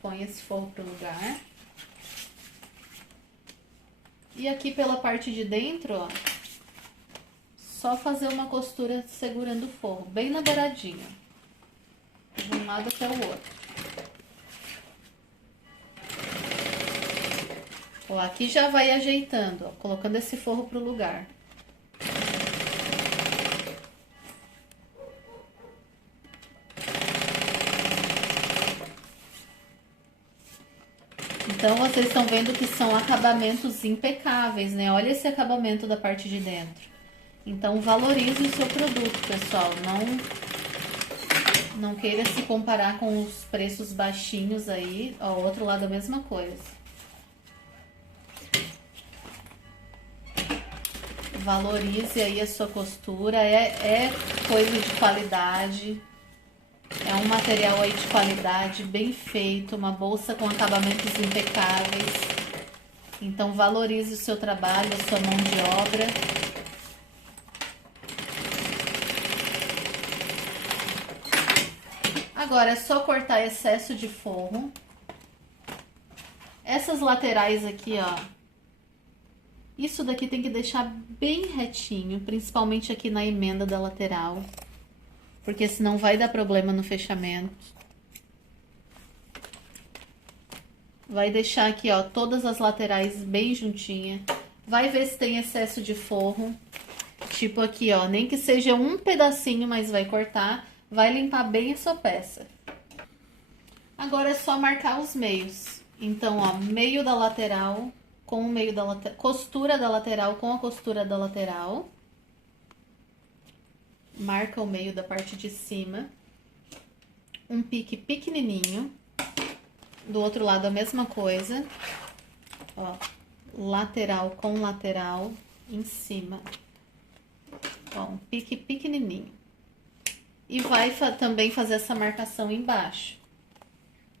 Põe esse forro pro lugar. E aqui pela parte de dentro, ó, só fazer uma costura segurando o forro, bem na beiradinha. De um lado até o outro. Ó, aqui já vai ajeitando, ó, colocando esse forro pro lugar. Então, vocês estão vendo que são acabamentos impecáveis, né? Olha esse acabamento da parte de dentro. Então, valorize o seu produto, pessoal. Não queira se comparar com os preços baixinhos aí. Ó, o outro lado a mesma coisa. Valorize aí a sua costura. É coisa de qualidade. É um material aí de qualidade, bem feito, uma bolsa com acabamentos impecáveis. Então, valorize o seu trabalho, a sua mão de obra. Agora, é só cortar excesso de forro. Essas laterais aqui, ó. Isso daqui tem que deixar bem retinho, principalmente aqui na emenda da lateral. Porque senão vai dar problema no fechamento. Vai deixar aqui, ó, todas as laterais bem juntinha. Vai ver se tem excesso de forro. Tipo aqui, ó, nem que seja um pedacinho, mas vai cortar. Vai limpar bem a sua peça. Agora é só marcar os meios. Então, ó, meio da lateral com o meio da lateral. Costura da lateral com a costura da lateral. Marca o meio da parte de cima. Um pique pequenininho. Do outro lado a mesma coisa. Ó, lateral com lateral em cima. Ó, um pique pequenininho. E vai também fazer essa marcação embaixo.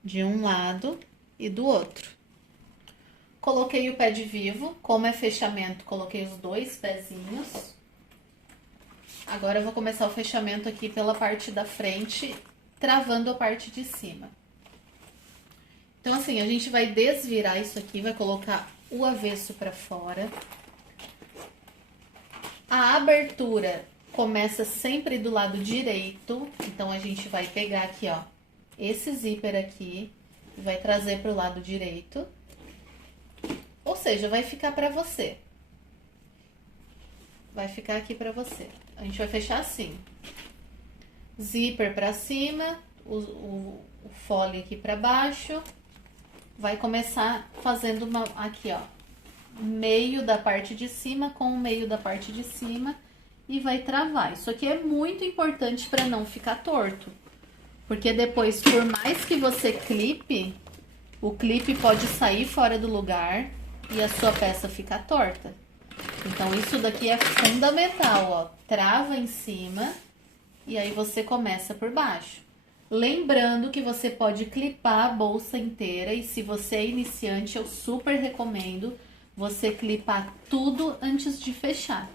De um lado e do outro. Coloquei o pé de vivo. Como é fechamento, coloquei os dois pezinhos. Agora eu vou começar o fechamento aqui pela parte da frente, travando a parte de cima. Então, assim, a gente vai desvirar isso aqui, vai colocar o avesso pra fora. A abertura começa sempre do lado direito, então a gente vai pegar aqui, ó, esse zíper aqui e vai trazer pro lado direito. Ou seja, vai ficar pra você. Vai ficar aqui pra você. A gente vai fechar assim. Zíper pra cima, o fole aqui pra baixo. Vai começar fazendo uma, aqui, ó, meio da parte de cima com o meio da parte de cima e vai travar. Isso aqui é muito importante para não ficar torto, porque depois, por mais que você clipe, o clipe pode sair fora do lugar e a sua peça ficar torta. Então, isso daqui é fundamental, ó, trava em cima e aí você começa por baixo. Lembrando que você pode clipar a bolsa inteira e se você é iniciante, eu super recomendo você clipar tudo antes de fechar.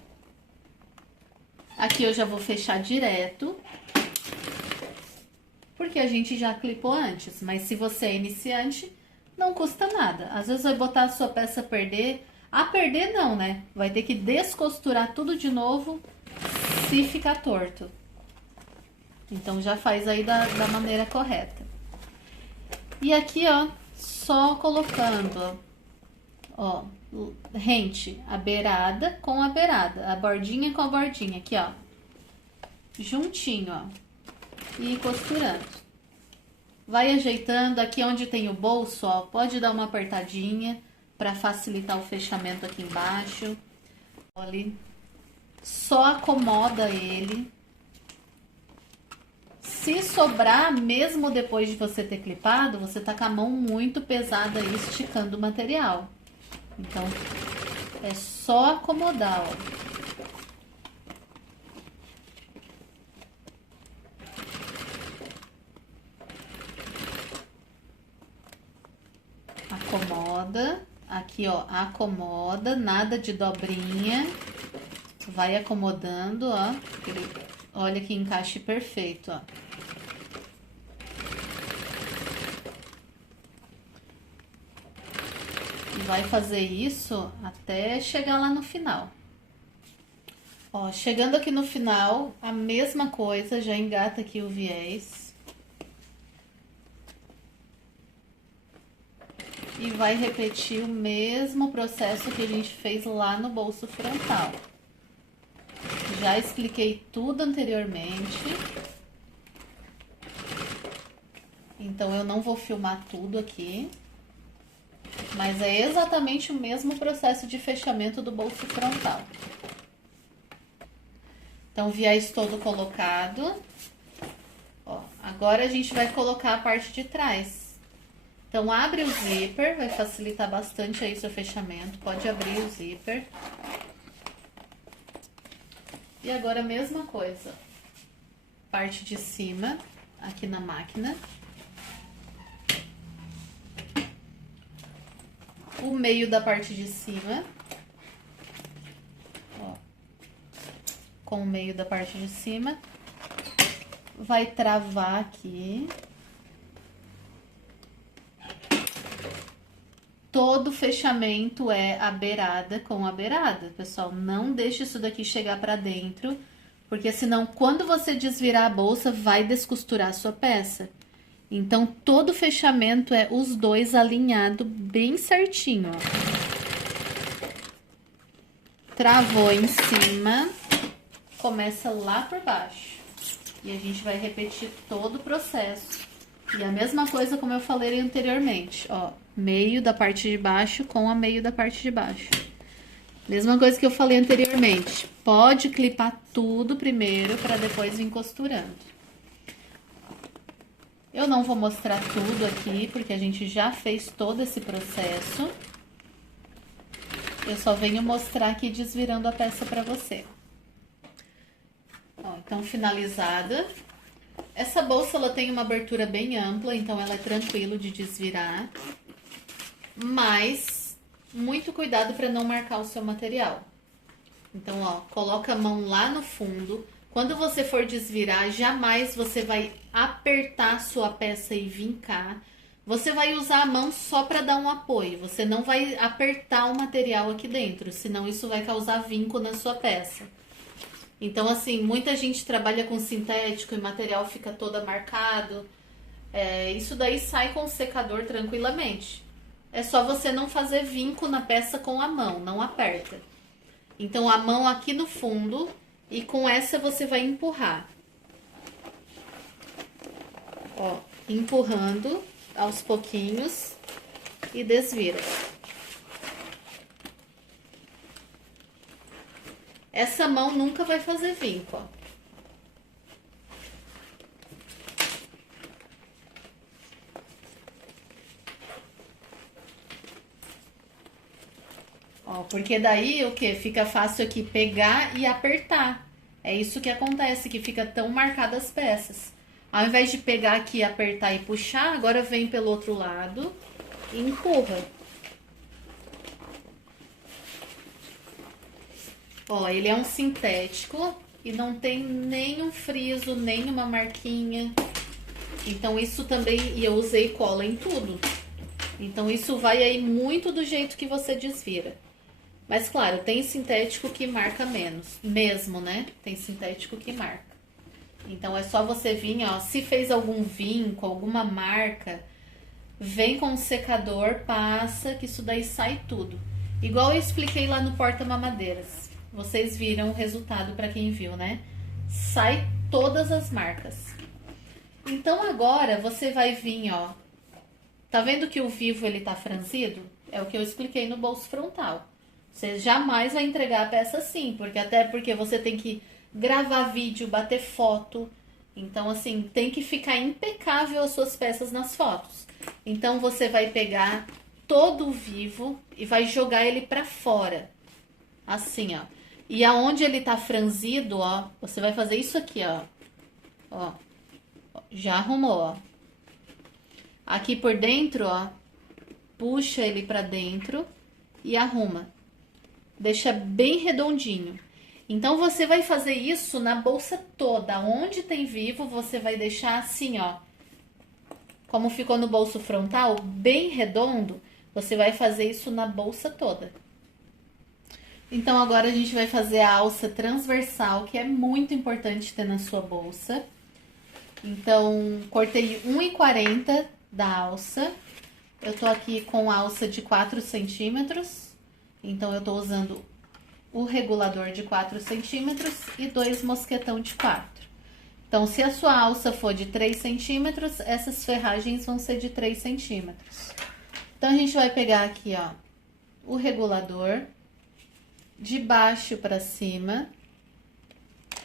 Aqui eu já vou fechar direto, porque a gente já clipou antes, mas se você é iniciante, não custa nada. Às vezes vai botar a sua peça a perder. A perder não, né? Vai ter que descosturar tudo de novo se ficar torto. Então, já faz aí da maneira correta. E aqui, ó, só colocando, ó, rente a beirada com a beirada, a bordinha com a bordinha, aqui, ó. Juntinho, ó. E ir costurando. Vai ajeitando aqui onde tem o bolso, ó. Pode dar uma apertadinha para facilitar o fechamento aqui embaixo. Olha, só acomoda ele. Se sobrar, mesmo depois de você ter clipado, você tá com a mão muito pesada aí esticando o material. Então, é só acomodar, ó. Acomoda, aqui ó, acomoda, nada de dobrinha, vai acomodando, ó, olha que encaixe perfeito, ó. E vai fazer isso até chegar lá no final. Ó, chegando aqui no final, a mesma coisa, já engata aqui o viés. E vai repetir o mesmo processo que a gente fez lá no bolso frontal. Já expliquei tudo anteriormente. Então, eu não vou filmar tudo aqui. Mas é exatamente o mesmo processo de fechamento do bolso frontal. Então, viés todo colocado. Ó, agora a gente vai colocar a parte de trás. Então, abre o zíper, vai facilitar bastante aí o seu fechamento. Pode abrir o zíper. E agora a mesma coisa. Parte de cima, aqui na máquina. O meio da parte de cima. Ó, com o meio da parte de cima. Vai travar aqui. Todo fechamento é a beirada com a beirada, pessoal. Não deixe isso daqui chegar pra dentro, porque senão quando você desvirar a bolsa, vai descosturar a sua peça. Então, todo fechamento é os dois alinhado bem certinho, ó. Travou em cima, começa lá por baixo. E a gente vai repetir todo o processo. E a mesma coisa como eu falei anteriormente, ó. Meio da parte de baixo com a meio da parte de baixo. Mesma coisa que eu falei anteriormente. Pode clipar tudo primeiro para depois vir costurando. Eu não vou mostrar tudo aqui, porque a gente já fez todo esse processo. Eu só venho mostrar aqui desvirando a peça para você. Ó, então, finalizada. Essa bolsa, ela tem uma abertura bem ampla, então ela é tranquilo de desvirar. Mas, muito cuidado para não marcar o seu material. Então, ó, coloca a mão lá no fundo. Quando você for desvirar, jamais você vai apertar a sua peça e vincar. Você vai usar a mão só para dar um apoio. Você não vai apertar o material aqui dentro, senão isso vai causar vinco na sua peça. Então, assim, muita gente trabalha com sintético e o material fica todo marcado. Isso daí sai com o secador tranquilamente. É só você não fazer vinco na peça com a mão, não aperta. Então, a mão aqui no fundo e com essa você vai empurrar. Ó, empurrando aos pouquinhos e desvira. Essa mão nunca vai fazer vinco, ó. Ó, porque daí o que? Fica fácil aqui pegar e apertar. É isso que acontece, que fica tão marcadas as peças. Ao invés de pegar aqui, apertar e puxar, agora vem pelo outro lado e empurra. Ó, ele é um sintético e não tem nenhum friso, nenhuma marquinha. Então isso também, e eu usei cola em tudo. Então isso vai aí muito do jeito que você desvira. Mas claro, tem sintético que marca menos, mesmo, né? Tem sintético que marca. Então é só você vir, ó, se fez algum vinco, alguma marca, vem com o secador, passa, que isso daí sai tudo. Igual eu expliquei lá no porta-mamadeiras. Vocês viram o resultado para quem viu, né? Sai todas as marcas. Então agora você vai vir, ó. Tá vendo que o vivo ele tá franzido? É o que eu expliquei no bolso frontal. Você jamais vai entregar a peça assim, porque até porque você tem que gravar vídeo, bater foto. Então assim, tem que ficar impecável as suas peças nas fotos. Então você vai pegar todo o vivo e vai jogar ele pra fora. Assim, ó. E aonde ele tá franzido, ó, você vai fazer isso aqui, ó. Ó. Já arrumou, ó. Aqui por dentro, ó, puxa ele pra dentro e arruma. Deixa bem redondinho. Então, você vai fazer isso na bolsa toda. Onde tem vivo, você vai deixar assim, ó. Como ficou no bolso frontal, bem redondo, você vai fazer isso na bolsa toda. Então, agora a gente vai fazer a alça transversal, que é muito importante ter na sua bolsa. Então, cortei 1,40 da alça. Eu tô aqui com alça de 4 centímetros. Então, eu tô usando o regulador de 4 centímetros e 2 mosquetão de 4. Então, se a sua alça for de 3 centímetros, essas ferragens vão ser de 3 centímetros. Então, a gente vai pegar aqui, ó, o regulador de baixo para cima,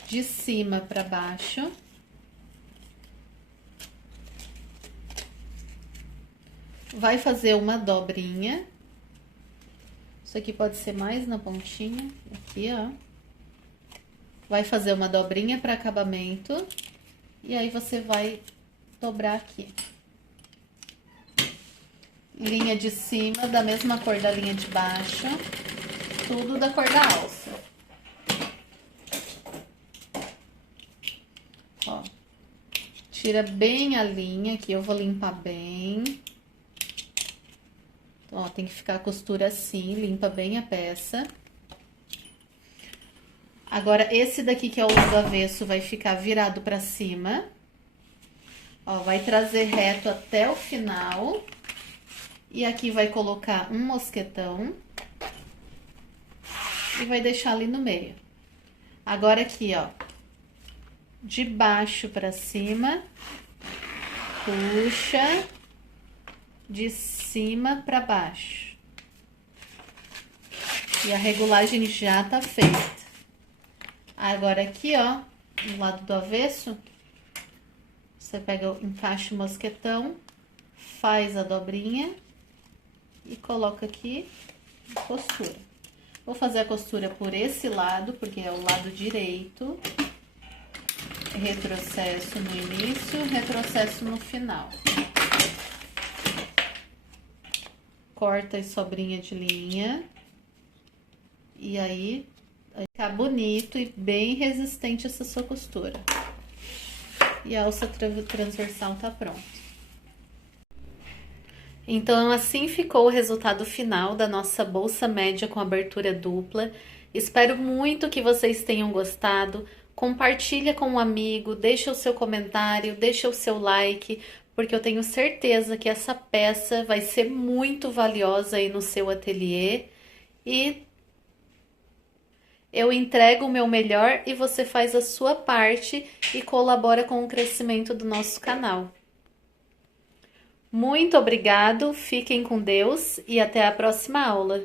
de cima para baixo. Vai fazer uma dobrinha. Isso aqui pode ser mais na pontinha, aqui, ó. Vai fazer uma dobrinha para acabamento. E aí, você vai dobrar aqui. Linha de cima, da mesma cor da linha de baixo. Tudo da cor da alça. Ó. Tira bem a linha aqui, eu vou limpar bem. Ó, tem que ficar a costura assim, limpa bem a peça. Agora, esse daqui que é o do avesso vai ficar virado pra cima. Ó, vai trazer reto até o final. E aqui vai colocar um mosquetão. E vai deixar ali no meio. Agora aqui, ó. De baixo pra cima. Puxa. De cima para baixo. E a regulagem já tá feita. Agora aqui, ó, do lado do avesso, você pega, encaixa o mosquetão, faz a dobrinha e coloca aqui e costura. Vou fazer a costura por esse lado, porque é o lado direito. Retrocesso no início, retrocesso no final. Corta as sobrinhas de linha. E aí, vai ficar bonito e bem resistente essa sua costura. E a alça transversal tá pronta. Então, assim ficou o resultado final da nossa bolsa média com abertura dupla. Espero muito que vocês tenham gostado. Compartilha com um amigo, deixa o seu comentário, deixa o seu like, porque eu tenho certeza que essa peça vai ser muito valiosa aí no seu ateliê. E eu entrego o meu melhor e você faz a sua parte e colabora com o crescimento do nosso canal. Muito obrigado, fiquem com Deus e até a próxima aula.